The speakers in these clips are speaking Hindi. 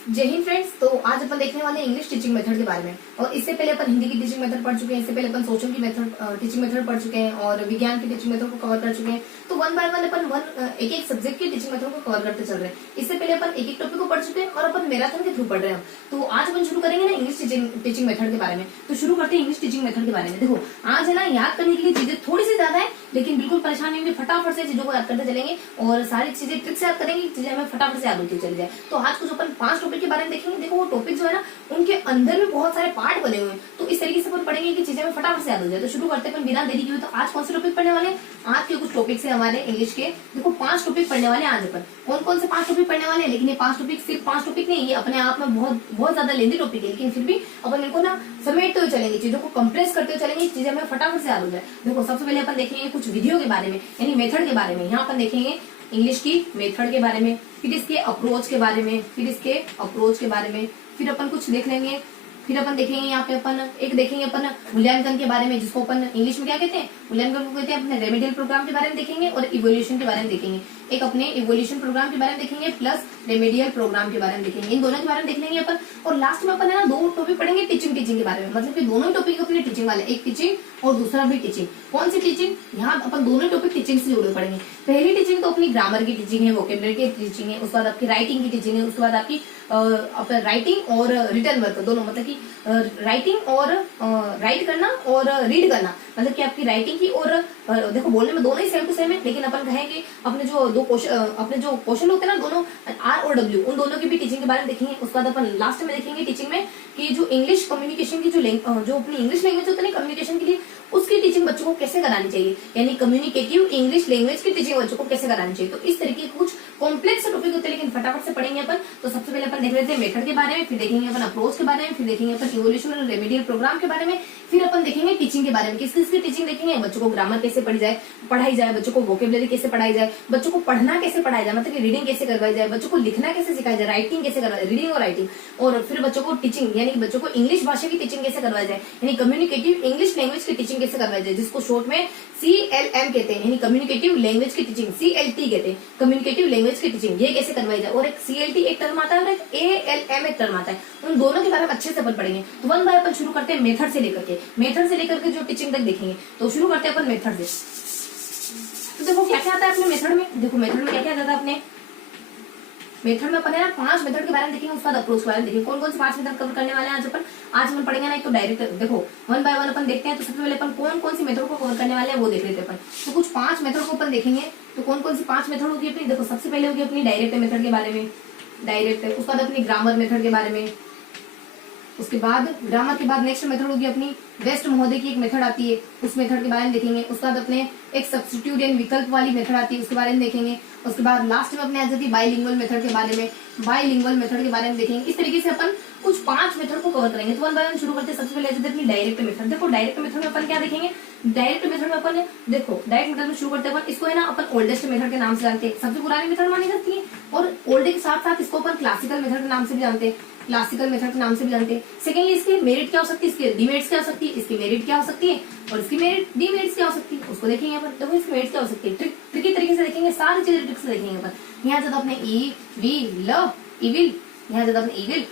जय हिंद फ्रेंड्स। तो आज अपन देखने वाले इंग्लिश टीचिंग मेथड के बारे में। और इससे पहले अपन हिंदी की टीचिंग मेथड पढ़ चुके हैं, इससे पहले अपन सोशल की टीचिंग मेथड पढ़ चुके हैं और विज्ञान की टीचिंग मेथड को कवर कर चुके हैं। तो वन बाय वन अपन एक एक सब्जेक्ट की टीचिंग मेथड को कवर करते चल रहे हैं। इससे पहले अपन एक एक टॉपिक को पढ़ चुके हैं और अपन मैराथन के थ्रू पढ़ रहे हैं। तो आज अपन शुरू करेंगे ना इंग्लिश टीचिंग मेथड के बारे में। तो शुरू करते हैं इंग्लिश टीचिंग मेथड के बारे में। देखो आज है ना, याद करने के लिए चीजें थोड़ी सी ज्यादा है, लेकिन बिल्कुल परेशान नहीं होंगे, फटाफट से चीजों को याद करते चलेंगे और सारी चीजें ट्रिक से याद करेंगे, चीजें हमें फटाफट से याद होती चली जाए। तो आज कुछ अपन 5 टॉपिक के बारे में देखेंगे। देखो वो टॉपिक जो है ना, उनके अंदर भी बहुत सारे पार्ट बने हुए हैं, तो इस तरीके से अपन पढ़ेंगे कि चीजें हमें फटाफट से याद हो जाए। तो शुरू करते हैं अपन बिना देरी किए। तो आज कौन से टॉपिक पढ़ने वाले हैं? आज के कुछ टॉपिक्स है हमारे इंग्लिश के। देखो 5 टॉपिक पढ़ने वाले हैं आज अपन। कौन कौन से 5 टॉपिक पढ़ने वाले हैं? लेकिन ये 5 टॉपिक सिर्फ 5 टॉपिक नहीं, ये अपने आप में बहुत ज्यादा लेंदी टॉपिक है, लेकिन फिर भी अपन इनको ना समेटते हुए चलेंगे, चीजों को कंप्रेस करते हुए चलेंगे, चीजें हमें फटाफट से याद हो जाए। देखो सबसे पहले अपन देखेंगे कुछ विधियों के बारे में, यानी मेथड के बारे में। यहाँ अपन देखेंगे इंग्लिश की मेथड के बारे में, फिर इसके अप्रोच के बारे में, फिर अपन कुछ देख लेंगे। फिर अपन देखेंगे यहाँ पे अपन एक देखेंगे अपन मूल्यांकन के बारे में, जिसको अपन इंग्लिश में क्या कहते हैं, मूल्यांकन को कहते हैं। अपने रेमेडियल प्रोग्राम के बारे में देखेंगे और इवोल्यूशन के बारे में देखेंगे। एक अपने इवोल्यूशन प्रोग्राम के बारे में देखेंगे प्लस रेमेडियल प्रोग्राम के बारे में देखेंगे। इन दोनों के बारे में देख लेंगे अपन। और लास्ट में अपन है ना 2 टॉपिक पढ़ेंगे टीचिंग के बारे में, मतलब कि दोनों ही टॉपिक अपने टीचिंग वाले, एक टीचिंग और दूसरा भी टीचिंग। कौन सी टीचिंग? यहाँ अपन दोनों टॉपिक टीचिंग से जुड़े पढ़ेंगे। पहली टीचिंग तो अपनी ग्रामर की टीचिंग है, वोकेबलरी की टीचिंग है, उसके बाद आपकी राइटिंग की टीचिंग है, उसके बाद आपकी राइटिंग और रिटर्न वर्क दोनों, मतलब कि राइटिंग और राइट करना और रीड करना, मतलब कि आपकी राइटिंग की और देखो बोलने में दोनों ही सेम टू सेम है, लेकिन अपन कहेंगे अपने जो क्वेश्चन होते हैं ना दोनों आर और डब्ल्यू, उन दोनों की भी टीचिंग के बारे में देखेंगे। उसके बाद अपन लास्ट में देखेंगे टीचिंग में कि जो इंग्लिश कम्युनिकेशन की जो अपनी इंग्लिश लैंग्वेज होती है ना कम्युनिकेशन के लिए, उसकी टीचिंग बच्चों को कैसे करानी चाहिए, यानी कम्युनिकेटिव इंग्लिश लैंग्वेज की टीचिंग बच्चों को कैसे करानी चाहिए। तो इस तरीके के कुछ कॉम्प्लेक्स टॉपिक होते हैं, लेकिन फटाफट से पढ़ेंगे अपन। तो सबसे पहले अपन देख लेते हैं मेथड के बारे में, फिर देखेंगे अपन अप्रोच के बारे में, फिर देखेंगे अपन इवोल्यूशन और रेमेडियल प्रोग्राम के बारे में, फिर अपन देखेंगे टीचिंग के बारे में, किस किस की टीचिंग देखेंगे। बच्चों को ग्रामर कैसे पढ़ाई जाए, बच्चों को वोकेबलरी कैसे पढ़ाई जाए, बच्चों को पढ़ना कैसे पढ़ाया जाए, मतलब कि रीडिंग कैसे करवाई जाए, बच्चों को लिखना कैसे सिखाया जाए, राइटिंग कैसे करवाई, रीडिंग और राइटिंग। और फिर बच्चों को टीचिंग, यानी बच्चों को इंग्लिश भाषा की टीचिंग कैसे करवाई जाए, यानी कम्युनिकेटिव इंग्लिश लैंग्वेज की टीचिंग कैसे करवाई जाए, जिसको शॉर्ट में CLM कहते हैं, यानी कम्युनिकेटिव लैंग्वेज की टीचिंग। CLT कहते हैं, कम्युनिकेटिव लैंग्वेज की टीचिंग, ये कैसे करवाई जाए। और एक CLT एक टर्म आता है और एक ALM एक टर्म आता है, उन दोनों के बारे में अच्छे से अपन पढ़ेंगे। तो वन बाय अपन शुरू करते हैं मेथड से लेकर के जो टीचिंग तक देखेंगे। तो शुरू करते हैं अपन मेथड से। तो देखो क्या क्या आता है अपने मेथड में। देखो मेथड में क्या क्या आता है अपने मेथड में अपन है ना 5 मेथड के बारे में देखेंगे, उसके बाद अप्रोच के बारे में देखेंगे। कौन कौन से 5 मेथड कवर करने वाले हैं आज अपन पढ़ेंगे ना। एक तो डायरेक्ट, देखो वन बाय वन अपन देखते हैं। तो सबसे पहले अपन कौन कौन सी मेथड को कवर करने वाले हैं वो देख लेते हैं अपन। तो कुछ 5 मेथड को अपन देखेंगे। तो कौन कौन सी 5 मेथड होगी अपनी? देखो सबसे पहले होगी अपनी डायरेक्ट मेथड के बारे में, उसके बाद अपनी ग्रामर मेथड के बारे में, उसके बाद ग्रामर के बाद नेक्स्ट मेथड होगी अपनी वेस्ट महोदय की एक मेथड आती है, उस मेथड के बारे में देखेंगे। उसके बाद अपने एक सब्स्टिट्यूट यानी विकल्प वाली मेथड आती है, उसके बारे में देखेंगे। उसके बाद लास्ट में अपने आ जाती है बाइलिंगुअल मेथड के बारे में देखेंगे। इस तरीके से अपन कुछ 5 मेथड को कवर करेंगे। तो वन बाय वन शुरू करते हैं। सबसे पहले आ जाती है अपनी डायरेक्ट मेथड। देखो डायरेक्ट मेथड में अपन क्या देखेंगे, डायरेक्ट मेथड में अपन देखो डायरेक्ट मेथड में शुरू करते हैं अपन। इसको है ना अपन ओल्डेस्ट मेथड के नाम से जानते हैं, सबसे पुरानी मेथड मानी जाती है। और ओल्ड के साथ साथ इसको अपन क्लासिकल मेथड के नाम से भी जानते हैं, सेकेंडली इसके मेरिट क्या हो सकती है, इसके डिमेरिट्स क्या हो सकती है, इसकी मेरिट क्या हो सकती है और इसकी मेरिट डिमेरिट्स क्या हो सकती है, उसको देखेंगे अपन। देखो इसकी मेरिट क्या हो सकती है, ट्रिकी तरीके से देखेंगे, सारी चीजें ट्रिक से देखेंगे अपन। यहाँ ज्यादा अपने इविल, यहाँ ज्यादा अपने इविल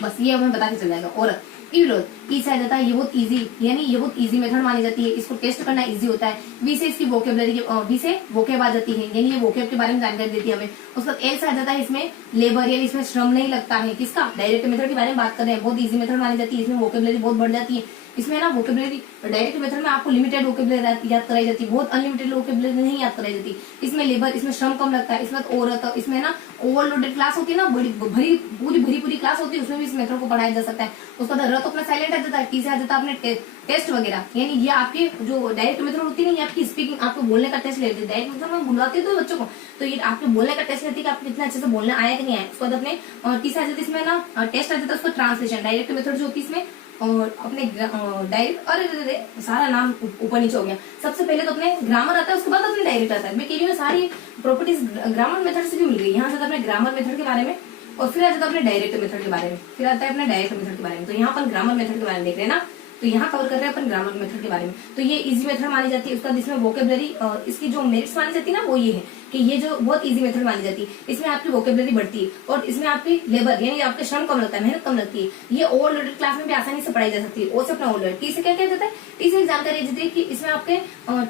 बस ये हमें बता के चल जाएगा। और ई से आ जाता है ये बहुत इजी, यानी ये बहुत इजी मेथड मानी जाती है, इसको टेस्ट करना इजी होता है। वी से इसकी वी से वोकेब आ जाती है, यानी ये वोकेब के बारे में जानकारी देती है हमें। उसके बाद एल से आ जाता है इसमें लेबर, यानी इसमें श्रम नहीं लगता है। किसका? डायरेक्ट मेथड के बारे में बात कर रहे हैं, बहुत इजी मेथड मानी जाती है, इसमें वोकेबलरी बहुत बढ़ जाती है। इसमें ना वोकेबलरी डायरेक्ट मेथड में आपको लिमिटेड वोकेबलरी याद कराई जाती है, बहुत अनलिमिटेड वोकेबलरी नहीं याद कराई जाती। इसमें लेबर, इसमें श्रम कम लगता है। इसमें औरत, इसमें ना ओवरलोडेड क्लास होती है ना, पूरी क्लास होती है, उसमें भी इस मेथड को पढ़ाया जा सकता है। उसका रत अपना साइलेंट आ जाता है, टी से आ जाता है अपने टेस्ट वगैरह, यानी ये आपकी जो डायरेक्ट मेथड होती है ना, ये आपकी स्पीकिंग, आपको बोलने का टेस्ट लेती है। डायरेक्ट मेथड में बुलाते तो बच्चों को, तो ये आपके बोलने का टेस्ट लेती है कि आपको कितना अच्छे से बोलना आया कि नहीं आया। उसके बाद अपने टी से आ जाती है इसमें ना टेस्ट आ जाता है, उसका ट्रांसलेशन। डायरेक्ट मेथड जो होती है इसमें और अपने डायरेक्ट, अरे सारा नाम ऊपर नीचे हो गया। सबसे पहले तो अपने ग्रामर आता है, उसके बाद अपने डायरेक्ट आता है। मैं कह रही हूँ सारी प्रॉपर्टीज ग्रामर मेथड से भी मिल गई। यहाँ से अपने ग्रामर मेथड के बारे में और फिर आ जाता है अपने डायरेक्ट मेथड के बारे में, फिर आता है अपने डायरेक्ट मेथड के बारे में। तो यहाँ पर ग्रामर मेथड के बारे में देख रहे हैं ना। तो यहाँ कवर कर रहे हैं अपन ग्रामर मेथड के बारे में। तो ये इजी मेथड मानी जाती है। उसका इसमें वोकेबलरी इसकी जो मेरिट्स मानी जाती है ना वो ये है कि ये जो बहुत इजी मेथड मानी जाती है, इसमें आपकी वोकेबलरी बढ़ती है और इसमें आपकी लेबर यानी आपका श्रम कम लगता है, मेहनत कम लगती है। ये ओवरलोडेड क्लास में भी आसानी से पढ़ाई जा सकती है। ओ से अपना ओवरलोड, टी से क्या क्या जाता है, टी से एक जानकारी देती है कि इसमें आपके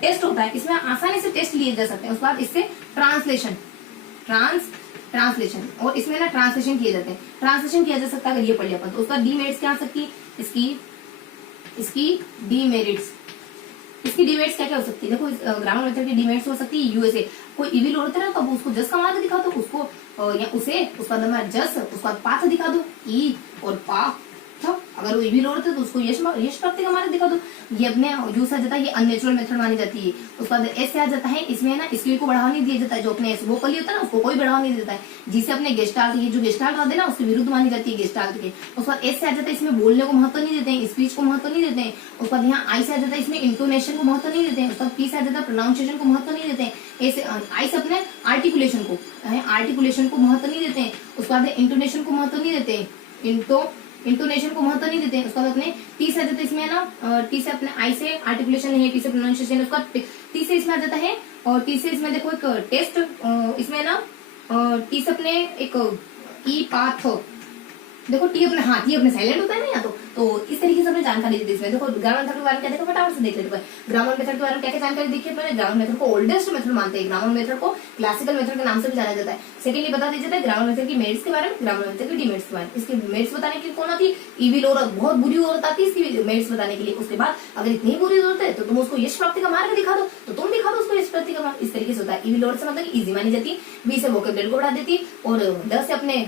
टेस्ट होता है, इसमें आसानी से टेस्ट लिए जा सकते हैं। उसके बाद इससे ट्रांसलेशन और इसमें ना ट्रांसलेशन किए जाते हैं, ट्रांसलेशन किया जा सकता है अगर ये पढ़ लिया अपन। तो उसका डीमेरिट्स क्या आ सकती है, इसकी डीमेरिट्स क्या क्या हो सकती है। देखो ग्रामर मेथड की डीमेरिट्स हो सकती है यूएसए, कोई इविल होता है ना तो अब उसको जस का मार्क दिखा दो उसको या उसे, उसका नंबर जस, उसका पाथ दिखा दो ई और पा। अगर वो इविल होता है तो उसको यश प्राप्ति का मार्क दिखा दो। ये अपने यूज आ जाता है, ये अननेचुरल मेथड मानी जाती है। उसके बाद एस आ जाता है, इसमें ना स्किल को बढ़ावा नहीं दिया जाता है। जो अपने वो पली होता है ना उसको कोई बढ़ावा नहीं देता है, जिसे अपने गेस्टाल्ट, ये जो गेस्टाल्ट आते हैं ना उसके विरुद्ध मानी जाती है गेस्टाल्ट के। उसके बाद एस से आ जाता है, इसमें बोलने को महत्व नहीं देते हैं, स्पीच को महत्व नहीं देते हैं। उसके बाद यहाँ आई से आ जाता है, इसमें इंटोनेशन को महत्व नहीं देते हैं। उसके बाद पी से आ जाता है, प्रोनाउंसिएशन को महत्व नहीं देते हैं। आई से अपने आर्टिकुलेशन को महत्व नहीं देते हैं। उसके बाद इंटोनेशन को महत्व नहीं देते हैं, इंटोनेशन को महत्व नहीं देते हैं। उसका अपने टी से आ जाता है, इसमें ना टी से अपने आई से आर्टिकुलेशन है, टी से प्रोनाउंसिएशन, उसका टी से इसमें आ जाता है और टी से इसमें देखो एक टेस्ट, इसमें ना टी से अपने एक ई पाथ, देखो टी अपने हाथ ये अपने साइलेंट होता है ना, या तो इस तरीके से हमने जानकारी दी थी इसमें। देखो ग्रामर मेथड के बारे में क्या देखो फटाफट से देख लेते हैं। ग्रामर मेथड के बारे में क्या क्या जानकारी देखिए अपने। ग्रामर मेथड को ओल्डेस्ट मेथड मानते हैं, ग्रामर मेथड को क्लासिकल मेथड के नाम से भी जाना जाता है। सेकेंडली बता दीजिए ग्रामर मेथड की मेरिट्स के बारे में, ग्रामर मेथड की डीमेरिट्स के बारे में। इसकी मेरिट्स बताने के लिए कौन आती है, इविल औरत, बहुत बुरी औरत आती है इसकी मेरिट्स बताने के लिए। उसके बाद अगर इतनी बुरी औरत है तो तुम उसको यश प्राप्ति का मार्ग दिखा दो, तो तुम दिखा दो उसको यश प्राप्ति का मार्ग। इस तरीके से होता है। इविल औरत से मतलब इजी मानी जाती है, बी से वोकेबलरी को बढ़ा देती है और 10 से अपने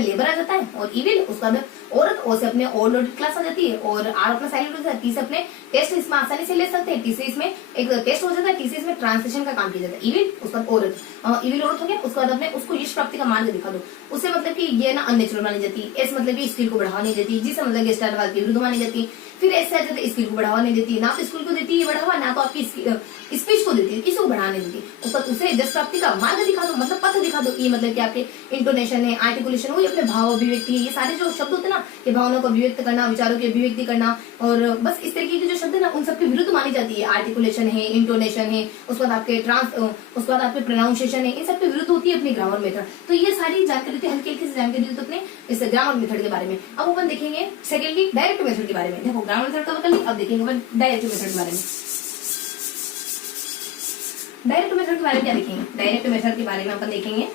लेबर आ जाता है और इविल, उसका औरत, ओ से अपने ओवरलोडेड क्लास आ जाती है और आर अपना साइलेंट हो जाता है। टी से अपने टेस्ट इसमें आसानी से ले सकते हैं, टी से इसमें एक टेस्ट हो जाता है, टी से इसमें ट्रांसलेशन का काम किया जाता है। इविल, उसका औरत, इविल औरत हो गया। उसके बाद अपने उसको यश प्राप्ति का मार्ग दिखा दो। उससे मतलब कि ये ना अननेचुरल मानी जाती है। एस मतलब कि स्किल को बढ़ावा नहीं देती, जिससे मतलब कि स्टार्ट के विरुद्ध मानी जाती है। फिर ऐसे आ जाता है, स्किल को बढ़ावा नहीं देती, ना तो स्किल को देती है बढ़ावा, ना तो आपकी स्पीच को देती है, किसी को बढ़ाने देती है। उसका उसे जस प्राप्ति का मार्ग दिखा दो, मतलब पथ दिखा दो। ये मतलब कि आपके इंटोनेशन है, आर्टिकुलेशन, वही अपने भाव अभिव्यक्ति है, ये सारे जो शब्द होते हैं ना कि भावनाओं को अभिव्यक्त करना, विचारों की अभिव्यक्ति करना, और बस इस तरीके के जो शब्द है ना उन सबके विरुद्ध मानी जाती है। आर्टिकुलेशन है, इंटोनेशन है, उसके बाद आपके प्रोनाउंसिएशन है, इन सबके विरुद्ध होती है अपनी ग्रामर मेथड। तो ये सारी जानकारी थी, हल्की हल्की से जानकारी दी तो अपने इस ग्रामर मेथड के बारे में। अब अपन देखेंगे सेकेंडली डायरेक्ट मेथड के बारे में। देखो ग्रामर मेथड कवर कर ली, अब देखेंगे अपन डायरेक्ट मेथड के बारे में। डायरेक्ट मेथड के बारे में क्या देखेंगे, डायरेक्ट मेथड के बारे में अपन देखेंगे।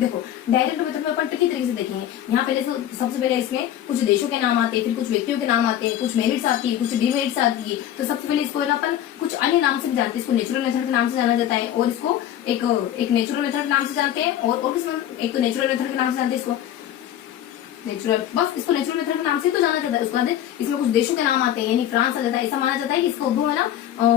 देखो डायरेक्ट मेथड में अपन ट्रिकी तरीके से देखेंगे। यहाँ पहले सबसे पहले इसमें कुछ देशों के नाम आते हैं, फिर कुछ व्यक्तियों के नाम आते हैं, कुछ मेरिट्स आती है, कुछ डीमेरिट्स आती है। तो सबसे पहले इसको अपन कुछ अन्य नाम से भी जानते हैं। इसको नेचुरल मेथड के नाम से जाना जाता है और इसको एक नेचुरल मेथड के नाम से जानते हैं और किस एक तो नेचुरल मेथड के नाम से जानते हैं इसको नेचुरल, बस इसको नेचुरल मेथड के नाम से तो जाना जाता है। उसके बाद इसमें कुछ देशों के नाम आते हैं, यानी फ्रांस आ जाता है। ऐसा माना जाता है कि इसका उद्भव है ना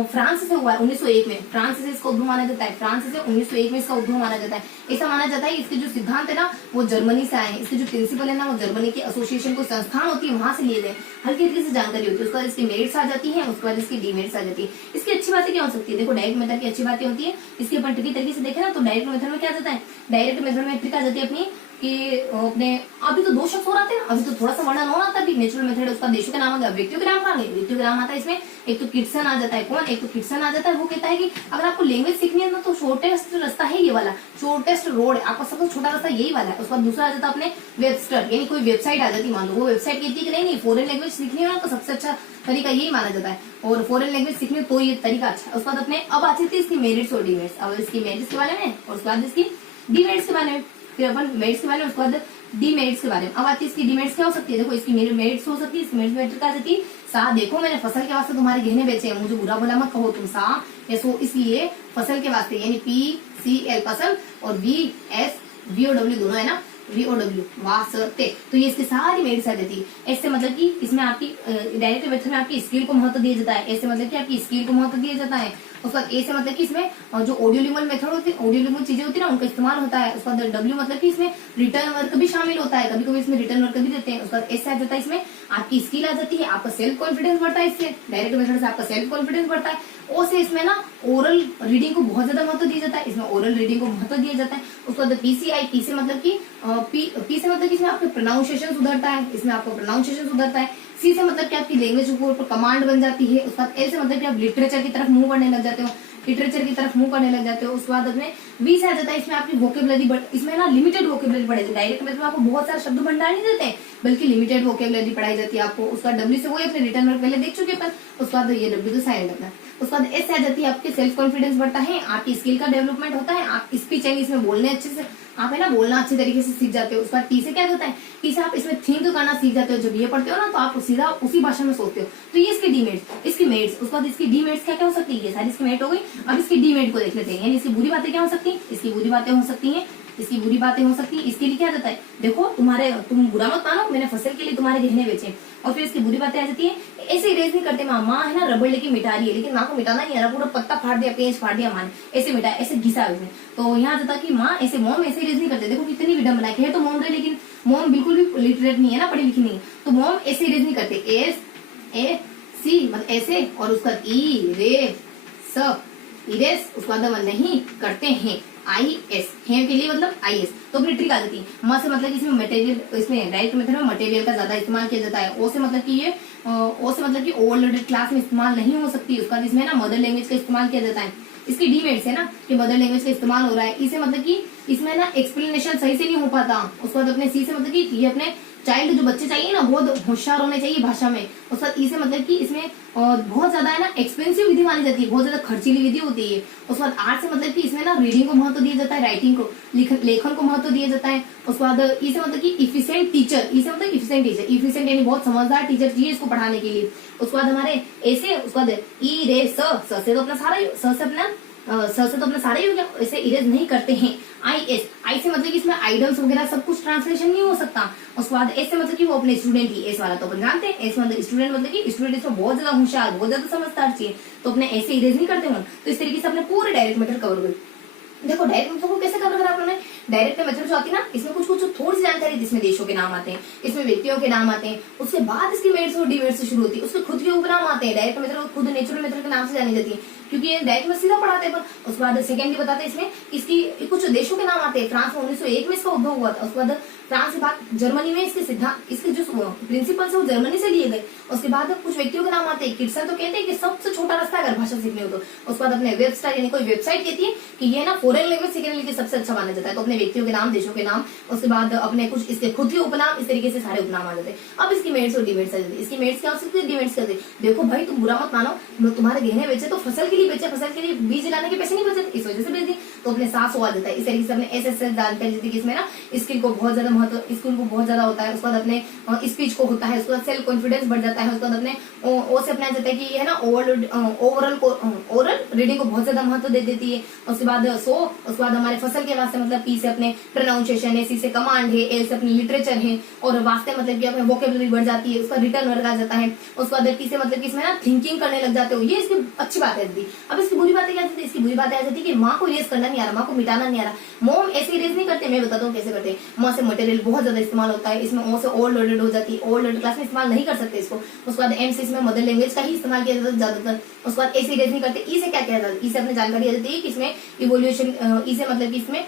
फ्रांस से हुआ है 1901 में, फ्रांस से इसका उद्भव माना जाता है, फ्रांस से 1901 में इसका उद्भव माना जाता है। ऐसा माना जाता है इसके जो सिद्धांत है ना वो जर्मनी से आए हैं, इसके जो प्रिंसिपल है ना वो जर्मनी की एसोसिएशन कोई संस्थान होती है वहां से लिए गए। हल्की हल्की से जानकारी होती है। उसके बाद इसकी मेरिट्स आ जाती है, उसके बाद इसकी डीमेरिट्स आ जाती है। इसकी अच्छी बातें क्या हो सकती है, देखो डायरेक्ट मेथड की अच्छी बातें होती है। इसके अपन ट्रिकी तरीके से देखें ना तो डायरेक्ट मेथड में क्या जाता है, डायरेक्ट मेथड में ट्रिक आ जाती है अपनी कि अपने अभी तो 2 शब्द और आते हैं, अभी तो थोड़ा सा वर्णन और आता है। नेचुरल मेथड है, उसका देशों के नाम आ गया, व्यक्तियों के नाम आ गए, व्यक्तियों के नाम आता है। इसमें एक तो किटसन आ जाता है, कौन, एक तो किटसन आ जाता है। वो कहता है कि अगर आपको लैंग्वेज सीखनी है ना तो शॉर्टेस्ट रास्ता है ये वाला, शॉर्टेस्ट रोड है, आपका सबसे छोटा रास्ता यही वाला है। उसके बाद दूसरा आ जाता है अपने वेबस्टर, यानी कोई वेबसाइट आ जाती, मान लो वो वेबसाइट कहती है कि नहीं फॉरेन लैंग्वेज सीखनी है ना तो सबसे अच्छा तरीका यही माना जाता है और फॉरेन लैंग्वेज सीखनी तो ये तरीका अच्छा है। उसके बाद अपने अब आती थी इसकी मेरिट्स और डीमेरिट्स। अब इसकी मेरिट्स के बारे में और उसके बाद इसकी डीमेरिट्स के बारे में, फिर अपन मेरिट्स के बारे में, उसके बाद डीमेरिट्स के बारे में। अब आती है इसकी डीमेरिट्स क्या हो सकती है। देखो इसकी मेरिट्स हो सकती है, इसकी मेरिट्स क्या जाती है, सा देखो मैंने फसल के वास्ते तुम्हारे गहने बेचे हैं, मुझे बुरा भला मत कहो तुम, सा या सो इसलिए फसल के वास्ते, यानी PCL फसल और VSVOW दोनों है ना, VOW वास्ते, तो ये इसकी सारी मेरिट्स आ जाती है। ऐसे मतलब कि इसमें आपकी डायरेक्ट मेथड में आपकी स्किल को महत्व दिया जाता है। ऐसे मतलब कि आपकी स्किल को महत्व दिया जाता है। उसका ए से मतलब कि इसमें जो ऑडियोलिंगुअल मेथड होती है, ऑडियोलिंगुअल चीजें होती है ना उनका इस्तेमाल होता है। उसका W मतलब कि इसमें रिटर्न वर्क भी शामिल होता है, कभी कभी इसमें रिटर्न वर्क भी देते हैं। उसका एस आ जाता है, इसमें आपकी स्किल आ जाती है, आपका सेल्फ कॉन्फिडेंस बढ़ता है। इससे डायरेक्ट मेथड से आपका सेल्फ कॉन्फिडेंस बढ़ता है। ओ से इसमें ना ओरल रीडिंग को बहुत ज्यादा महत्व दिया जाता है, इसमें ओरल रीडिंग को महत्व दिया जाता है। उसके बाद PCI, पी से मतलब कि इसमें आपका प्रोनाउंसिएशन सुधरता है, इसमें आपका प्रोनाउंसिएशन सुधरता है। सी से मतलब कि आपकी लैंग्वेज के ऊपर कमांड बन जाती है। उसके बाद एल से मतलब कि आप लिटरेचर की तरफ मूव करने लग जाते हो, लिटरेचर की तरफ मूव करने लग जाते हो। उसके बाद अपने बी से आ जाता है, इसमें आपकी वोकेबलरी, इसमें ना लिमिटेड वोकेबलरी पढ़ाई जाती है। डायरेक्ट में आपको बहुत सारा शब्द भंडार नहीं देते हैं, बल्कि लिमिटेड वोकेबलरी पढ़ाई जाती है आपको। उसका डब्ल्यू से वही अपने रिटर्न वर्क पहले देख चुके अपन। उसके बाद ये डब्ल्यू तो साइलेंट अपना। उसके बाद एस से आ जाती है, आपकी सेल्फ कॉन्फिडेंस बढ़ता है, आपकी स्किल का डेवलपमेंट होता है, आप स्पीच एंड इसमें बोलने अच्छे से, आप है ना बोलना अच्छे तरीके से सीख जाते हो। उसके बाद टी से क्या होता है, टी से आप इसमें थिंक करना सीख जाते हो। जब ये पढ़ते हो ना तो आप सीधा उसी भाषा में सोचते हो। तो ये इसके डीमेट्स, इसकी मेट्स। उसके बाद इसकी डीमेट्स क्या क्या हो सकती है, ये सारी इसकी मेट हो गई। अब इसकी डीमेट को देख लेते हैं, यानी इसकी बुरी बातें क्या हो सकती है, इसकी बुरी बातें हो सकती है, इसकी बुरी बातें हो सकती है। इसके लिए क्या जाता है, देखो तुम बुरा मत मानो, मैंने फसल के लिए तुम्हारे गहने बेचे। और फिर इसकी बुरी बातें आ जाती है, ऐसे इरेज नहीं करते माँ है ना, रबड़ लेके मिटा रही है, लेकिन माँ को मिटाना नहीं आ रहा, पूरा पत्ता फाड़ दिया, पेज फाड़ दिया माँ ने, ऐसे मिटाया, ऐसे घिसा उसने। तो यहाँ जाता कि माँ ऐसे, मॉम ऐसे इरेज नहीं करते। देखो कितनी विडम्बना है तो मॉम रहे, लेकिन मॉम बिल्कुल भी लिटरेट नहीं है ना, पढ़ी लिखी नहीं है, तो मॉम ऐसे इरेज नहीं करते। एस ए सी मतलब ऐसे, और उसका ई रे स इरेज, उसका बाद नहीं करते हैं। आई एस है के लिए मतलब आई एस, तो अपनी ट्रिक आ जाती है। म से मतलब इसमें मटेरियल, इसमें डायरेक्ट मेथड में मटेरियल का ज्यादा इस्तेमाल किया जाता है। ओ से मतलब कि ये ओ से मतलब कि ओवरलोडेड क्लास में इस्तेमाल नहीं हो सकती। उसका इसमें ना मदर लैंग्वेज का इस्तेमाल किया जाता है। इसकी डीमेट्स है ना कि मदर लैंग्वेज का इस्तेमाल हो रहा है। इसे मतलब कि इसमें ना एक्सप्लेनेशन सही से नहीं हो पाता। उसके बाद अपने सी से मतलब कि ये अपने चाइल्ड जो बच्चे चाहिए ना बहुत होशियार होने चाहिए भाषा में। उसके बाद ई से मतलब कि इसमें बहुत ज्यादा है ना एक्सपेंसिव विधि मानी जाती है, बहुत ज्यादा खर्चीली विधि होती है। उसके बाद आर्ट से मतलब कि इसमें ना रीडिंग को महत्व दिया जाता है, राइटिंग को, लेखन को महत्व दिया जाता है। उसके बाद ई से मतलब कि इफिशिएंट टीचर, ई से मतलब इफिशिएंट टीचर, इफिशिएंट यानी बहुत समझदार टीचर चाहिए इसको पढ़ाने के लिए। उसके बाद हमारे ऐसे, उसके बाद ई रे स से तो अपना सारा, स से अपना से तो अपना सारे ही हो गया, इसे इरेज नहीं करते हैं। आई एस, आई से मतलब कि इसमें आइडल्स वगैरह सब कुछ ट्रांसलेशन नहीं हो सकता। उसके बाद एस से मतलब कि वो अपने स्टूडेंट ही, एस वाला तो अपन जानते हैं, एस मतलब स्टूडेंट, मतलब कि स्टूडेंट इसमें बहुत ज्यादा होशियार, बहुत ज्यादा समझदार चाहिए, तो अपने ऐसे इरेज नहीं करते हो। तो इस तरीके से अपने पूरे डायरेक्ट मेथड कवर कर। देखो डायरेक्ट मेथड को कैसे कवर करा आपने, डायरेक्ट मेथड जो आती है ना, इसमें कुछ कुछ थोड़ी सी जानकारी, जिसमें देशों के नाम आते हैं, इसमें व्यक्तियों के नाम आते हैं, उसके बाद इसकी मेट्स और डीमेट्स से शुरू होती है, उसके खुद के उपनाम आते हैं। डायरेक्ट मेथड खुद नेचुरल मेथड के नाम से जानी जाती है, क्योंकि ये डायरेक्ट में सीधा पढ़ाते हैं। उसके बाद सेकेंडली बताते हैं, इसमें इसकी कुछ देशों के नाम आते हैं। फ्रांस में 1901 में इसका उद्भव हुआ था। उसके बाद फ्रांस के बाद जर्मनी में इसके सिद्धांत, इसके जो प्रिंसिपल्स है वो जर्मनी से लिए गए। उसके बाद कुछ व्यक्तियों के नाम आते हैं। किटसन तो कहते हैं कि सबसे छोटा रास्ता अगर भाषा सीखनी हो तो। उसके बाद अपने वेबसाइट, यानी कोई वेबसाइट कहती है कि ये ना फॉरेन लैंग्वेज सीखने के लिए सबसे अच्छा माना जाता है, तो अपने व्यक्तियों के नाम, देशों के नाम, उसके बाद अपने कुछ इसके खुद के उपनाम, इस तरीके से सारे उपनाम आ जाते हैं। अब इसकी मेट्स और डीमेट्स आ जाती है। इसकी मेट्स क्या हो सकती है, डीमेट्स क्या होती है। देखो भाई तुम बुरा मत मानो, तुम्हारे गहने बेचे तो फसल के लिए बेचे, फसल के लिए बीज लाने के पैसे नहीं बचे, इस वजह से बेच दी, तो अपने साथ हो जाता है। इस तरीके से अपने एसएसएस जानकारी देती है कि इसमें ना स्किल को बहुत ज्यादा महत्व, स्किल को बहुत ज्यादा होता है। उसके बाद अपने स्पीच को होता है, उसके बाद सेल्फ कॉन्फिडेंस बढ़ जाता है। उसके बाद अपने ओ से अपना जाता है कि ये है ना ओवरऑल रीडिंग को बहुत ज्यादा महत्व दे देती है। उसके बाद उसके बाद हमारे फसल के वास्ते मतलब पी से अपने प्रोनाउंसिएशन है, सी से कमांड है, एल से अपनी लिटरेचर है, और वास्ते मतलब कि अपने वोकेबलरी बढ़ जाती है, उसका रिटर्न वर्क आ जाता है। उसके बाद टी से मतलब कि इसमें ना थिंकिंग करने लग जाते हो, ये इसकी अच्छी बात है। अब इसकी बुरी बातें क्या आती है, इसकी बुरी बातें आ जाती है कि माँ को इरेज करना नहीं आ रहा, माँ को मिटाना नहीं आ रहा। मोम ऐसे इरेज नहीं करते, मैं बताता हूँ कैसे करते हैं। माँ से मटेरियल बहुत ज्यादा इस्तेमाल होता है, इसमें ओ से ओवरलोडेड हो जाती है, ओवरलोडेड क्लास में इस्तेमाल नहीं कर सकते इसको। उसके बाद एम से इसमें मदर लैंग्वेज का ही इस्तेमाल किया जाता है ज्यादातर। उसके बाद ऐसे इरेज नहीं करते। ई से क्या किया जाता है, ई से अपने जानकारी आ जाती है कि इसमें इवोल्यूशन, ई से मतलब कि इसमें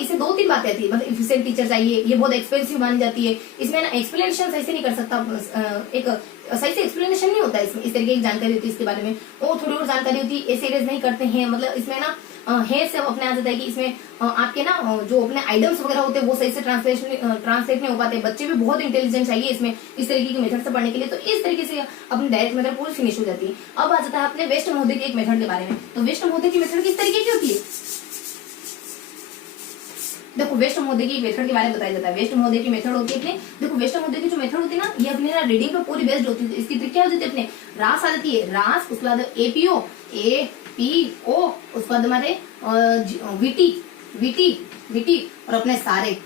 इसे 2-3 बातें आती है, मतलब इफिशिएंट टीचर चाहिए, ये बहुत एक्सपेंसिव मानी जाती है। इसमें ना एक्सप्लेनेशन सही से नहीं कर सकता, एक सही से एक्सप्लेनेशन नहीं होता इसमें, इस तरीके की जानकारी होती है इसके बारे में। और थोड़ी और जानकारी होती है, ऐसे इरेज नहीं करते हैं, मतलब इसमें ना है से अपने आ जाता है कि इसमें आपके ना जो अपने आइटम्स वगैरह होते हैं वो सही से ट्रांसलेट नहीं हो पाते। बच्चे भी बहुत इंटेलिजेंट चाहिए इसमें, इस तरीके की मेथड से पढ़ने के लिए, तो इस तरीके से अपनी डायरेक्ट मेथड पूरी फिनिश हो जाती है। अब आ जाता है अपने वेस्ट महोदय के एक मेथड के बारे में। तो वेस्ट महोदय की मेथड किस तरीके की होती है, देखो वेस्ट महोदय की मेथड के बारे में बताया जाता है। वेस्ट महोदय की मेथड होती है अपने, देखो वेस्ट महोदय की जो मेथड होती है ना, ये अपने ना रीडिंग पे पूरी बेस्ड होती है। इसकी ट्रिक क्या होती है, अपने रास आ जाती है, रास, उसके बाद एपीओ, एपीओ, उसके बाद हमारे वीटी और अपने सारे,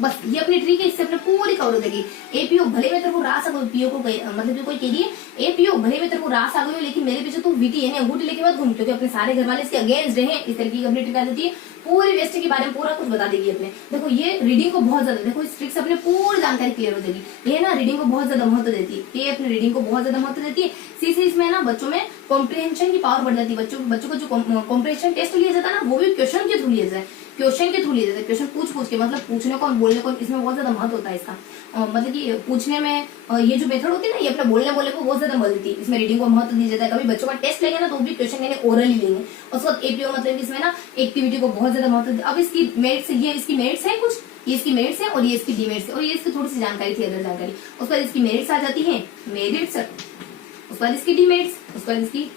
बस ये अपनी ट्रिक है, इससे अपने पूरी कवर हो जाएगी। एपीओ भले में तेरे को रास आ गई, पीओ को मतलब जो कोई कह रही है एपीओ भले में तेरे को रास आ गई, लेकिन मेरे पीछे तू वीटी यानी अंगूठी लेके मत घूम, क्योंकि अपने सारे घर वाले इसके अगेंस्ट रहे। इस तरीके की अपनी ट्रिक आ जाती है, पूरी वेस्ट के बारे में पूरा कुछ बता देगी अपने। देखो ये रीडिंग को बहुत ज्यादा, देखो इस ट्रिक से अपने पूरी जानकारी क्लियर हो जाएगी। ये ना रीडिंग को बहुत ज्यादा महत्व देती है, ये अपने रीडिंग को बहुत ज्यादा महत्व देती है। सी से इसमें ना बच्चों में कॉम्प्रिहेंशन की पावर बढ़ जाती है। बच्चों को जो कॉम्प्रिहेंशन टेस्ट लिया जाता है ना, वो भी क्वेश्चन के थ्रू लिया जाए। क्वेश्चन के थ्रू लिए जाते हैं, क्वेश्चन पूछ के, मतलब पूछने को और बोलने को इसमें बहुत ज्यादा महत्व होता है इसका। मतलब कि पूछने में ये जो मेथड होती है ना, ये अपने बोलने को बहुत ज्यादा महत्व देती है। इसमें रीडिंग को महत्व दिया जाता है। कभी बच्चों का टेस्ट लेंगे ना तो भी क्वेश्चन लेंगे, ओरली लेंगे। उसके बाद एपीओ मतलब इसमें ना एक्टिविटी को बहुत ज्यादा महत्व। अब इसकी मेरिट्स, ये इसकी मेरिट्स है कुछ, ये इसकी मेरिट्स है और ये इसकी डीमेरिट्स है, और ये इसकी थोड़ी सी जानकारी थी, अदर जानकारी। उसके बाद इसकी मेरिट्स आ जाती है, मेरिट्स, उसके बाद इसकी डीमेरिट्स, उसके बाद इसकी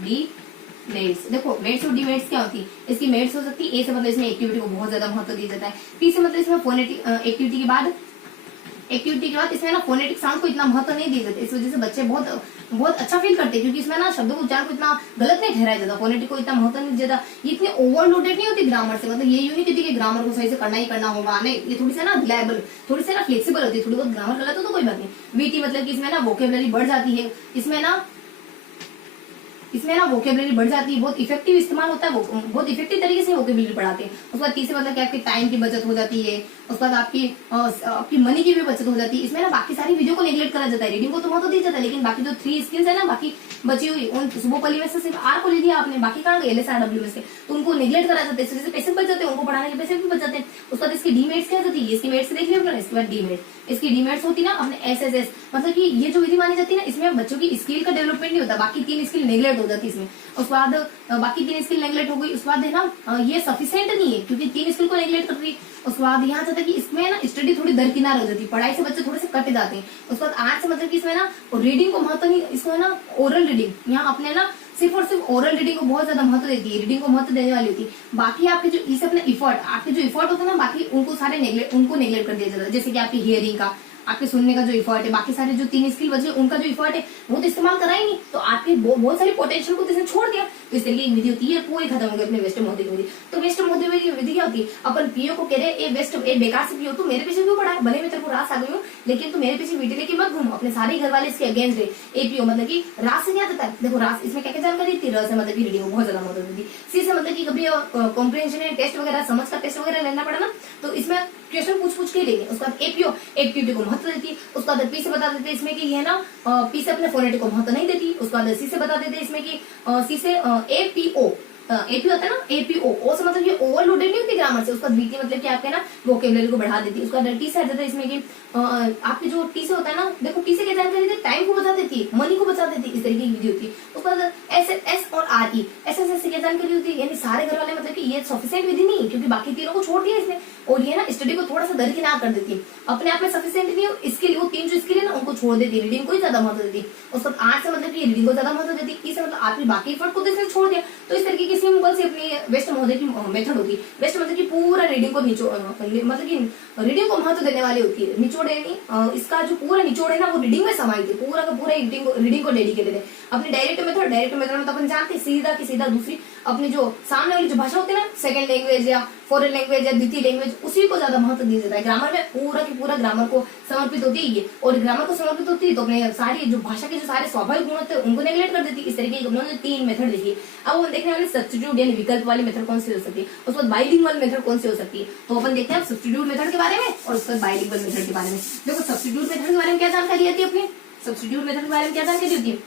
डीमेरिट्स। देखो मेरिट्स और डीमेरिट्स क्या होती है, इसकी मेरिट्स हो सकती है ए से मतलब इसमें एक्टिविटी को बहुत ज्यादा महत्व दिया जाता है। पी से मतलब इसमें फोनेटिक एक्टिविटी के बाद इसमें ना फोनेटिक साउंड को इतना महत्व नहीं दिया जाता। इस वजह से बच्चे बहुत अच्छा फील करते हैं, क्योंकि इसमें ना शब्दों को उच्चारण को इतना गलत नहीं ठहराया जाता, फोनेटिक को इतना महत्व नहीं दिया जाता। ये इतनी ओवरलोडेड नहीं होती ग्रामर से, मतलब ये यूं नहीं कहती कि ग्रामर को सही से करना ही करना होगा, नहीं, ये थोड़ी सी ना रिलायबल, थोड़ी सी ना फ्लेक्सिबल होती है। थोड़ी बहुत ग्रामर गलत हो तो कोई बात नहीं। वीटी मतलब कि इसमें ना वोकेबलरी बढ़ जाती है, इसमें ना वोकेबलरी बढ़ जाती है, बहुत इफेक्टिव इस्तेमाल होता है, वो बहुत इफेक्टिव तरीके से वोकेबलरी पढ़ाते हैं। उसके बाद तीसरे मतलब कि आपकी टाइम की बचत हो जाती है, उसके बाद आपकी मनी की भी बचत हो जाती है। इसमें ना बाकी सारी वीडियो को नेग्लेक्ट करा जाता है, रीडिंग को तो महत्व दिया जाता है, लेकिन बाकी जो 3 स्किल्स है ना बाकी बची हुई, उन सुबोपल्ली में से सिर्फ आर को ले लिया आपने, बाकी कहाँ गए LSRW में से, तो उनको नेग्लेक्ट करा जाता है। इससे पैसे बच जाते हैं, उनको पढ़ाने के पैसे भी बच जाते हैं। उसके बाद इसकी डीमेरिट्स क्या जाती है, इसकी मेरिट्स देख लिया, इसके बाद डीमेरिट्स, इसकी डीमेरिट्स होती है ना अपने SSS, मतलब कि ये जो विधि मानी जाती है ना, इसमें बच्चों की स्किल का डेवलपमेंट नहीं होता, बाकी 3 स्किल नेग्लेक्ट हो जाती है इसमें। उसके बाद बाकी 3 स्किल नेग्लेक्ट हो गई, उसके बाद है ना ये सफिशिएंट नहीं है, क्योंकि 3 स्किल को नेग्लेक्ट कर रही है। उसके बाद यहाँ जाता है कि इसमें ना स्टडी थोड़ी दरकिनार हो जाती है, पढ़ाई से बच्चे थोड़े से कट जाते हैं। उसके बाद आर्ट से मतलब कि इसमें ना रीडिंग को महत्व नहीं, इसमें ना ओरल रीडिंग, यहाँ अपने ना सिर्फ और सिर्फ ओरल रीडिंग को बहुत ज्यादा महत्व देती है, रीडिंग को महत्व देने वाली होती है। बाकी आपके जो इसे अपने इफर्ट, आपके जो इफर्ट होता है ना, बाकी उनको सारे नेग्लेक्ट कर दिया जाता है। जैसे कि आपकी हियरिंग का, आपके सुनने का जो इफर्ट है, बाकी सारे जो 3 स्किल बचे उनका जो इफर्ट है वो तो इस्तेमाल करा ही नहीं, तो आपके बहुत सारी पोटेंशियल को तो छोड़ दिया। तो इस तरीके की विधि होती है, पूरी खत्म हो गई अपने वेस्ट मोदी की विधि। तो वेस्ट मोदी की विधि क्या होती है, अपन पीओ को कह रहे ए वेस्ट ए बेकार से पीओ, तो मेरे पीछे क्यों पड़ा है, भले मैं तेरे को रास आ गई हूँ, लेकिन तू मेरे पीछे वीडियो लेके मत घूम, अपने सारे घर वाले इसके अगेंस्ट है। एपीओ मतलब की रास से क्या आता है, देखो रास इसमें क्या क्या जानकारी थी, र से मतलब की रीडिंग बहुत ज्यादा मदद होती, सी से मतलब की कभी कॉम्प्रिहेंशन टेस्ट वगैरह, समझ का टेस्ट वगैरह लेना पड़ा ना, तो इसमें क्वेश्चन पूछ के लेंगे। उसके बाद एपीओ एक्टिविटी को महत्व देती है। उसके बाद पी से बता देते हैं इसमें कि ये ना पी से अपने फोनेटिक को महत्व नहीं देती। उसके बाद सी से बता देते हैं इसमें कि सी से एपीओ एपी होता है ना, एपीओ ओ से मतलब ये ओवरलोडेड नहीं होती ग्रामर से। उसका बीटी मतलब कि आपके ना वोकेबलरी को बढ़ा देती है। उसका टी से आ जाता है इसमें कि आपके जो टी से होता है ना, देखो टी से क्या जानकारी देती है, टाइम को बचा देती है, मनी को बचा देती है, इस तरीके की विधि होती है। उसके बाद एस और आर ई एस से क्या जानकारी होती है, यानी सारे घर वाले मतलब कि ये सफिशिएंट विधि नहीं है, क्योंकि बाकी तीनों को छोड़ दिया इसने, और ये ना स्टडी को थोड़ा सा दरकिनार कर देती है, अपने आप में सफिशिएंट नहीं है, इसके लिए वो 3 जो स्किल है ना उनको छोड़ देती है, रीडिंग को ही ज्यादा महत्व देती है। उसके बाद आर से मतलब कि रीडिंग को ज्यादा महत्व देती है, ई से मतलब आपकी बाकी एफर्ट को इसने छोड़ दिया। तो इस तरीके की सिंपल से अपनी वेस्ट महोदय की मेथड होगी। वेस्ट मतलब कि पूरा रीडिंग को मतलब कि रीडिंग को महत्व देने वाली होती है। निचोड़ यानी इसका जो पूरा निचोड़ है ना वो रीडिंग में समाहित है, पूरा का पूरा रीडिंग को डेडिकेटेड है। अपनी डायरेक्ट मेथड में तो अपन जानते हैं सीधा की सीधा दूसरी अपनी जो सामने वाली जो भाषा होती है ना, सेकंड लैंग्वेज या फॉरेन लैंग्वेज या द्वितीय लैंग्वेज, उसी को ज्यादा महत्व दिया जाता है। ग्रामर में पूरा की पूरा ग्रामर को समर्पित होती है ये, और ग्रामर को समर्पित होती है तो अपने सारी जो भाषा के जो सारे स्वाभाविक गुण होते हैं उनको नेग्लेक्ट कर देती है। इस तरीके की उन्होंने 3 मेथड देखी। अब हम देखने वाले सब्स्टिट्यूट यानी विकल्प वाली मेथड कौन सी हो सकती है, उसके बाद बाइलिंगुअल मेथड कौन सी हो सकती है। तो अपन देखते हैं सब्स्टिट्यूट मेथड के बारे में और उसके बाद बाइलिंगुअल मेथड के बारे में। देखो सब्स्टिट्यूट मेथड के बारे में क्या जानकारी आती है अपनी, सब्स्टिट्यूट मेथड के बारे में क्या जानकारी होती है।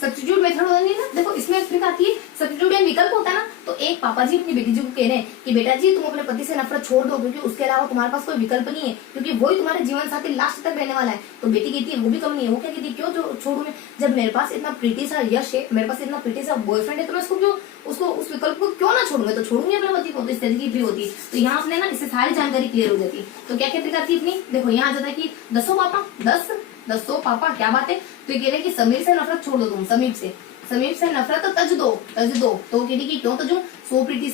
सब्स्टिट्यूट मेथड होती है ना, देखो इसमें एक ट्रिक आती है, सब्स्टिट्यूट यानी विकल्प होता है ना, तो एक पापा जी अपनी बेटी जी को कह रहे हैं कि बेटा जी तुम अपने पति से नफरत छोड़ दो, क्योंकि उसके अलावा तुम्हारे पास कोई विकल्प नहीं है, क्योंकि वही तुम्हारे जीवन साथी लास्ट तक रहने वाला है। तो बेटी कहती है वो भी कम नहीं है, वो क्या कहती है क्यों जो छोड़ू मैं, जब मेरे पास इतना प्रीति सा यश है, मेरे पास इतना प्रीति सा बॉयफ्रेंड है, तो मैं उसको उस विकल्प को क्यों ना छोड़ूंगा, तो छोड़ूंगी अपने पति को। तो इस तरीके की होती है। तो यहाँ अपने ना इससे सारी जानकारी क्लियर हो जाती है। तो क्या क्या ट्रिक आती है अपनी, देखो यहाँ आ जाता है कि 10 पापा 10 पापा क्या बात है, तो ये कह रहे हैं कि समीर से नफरत छोड़ दो, तुम समीर से नफरत तो तज दो। तो कह रही कि क्यों तजू, सो पीटी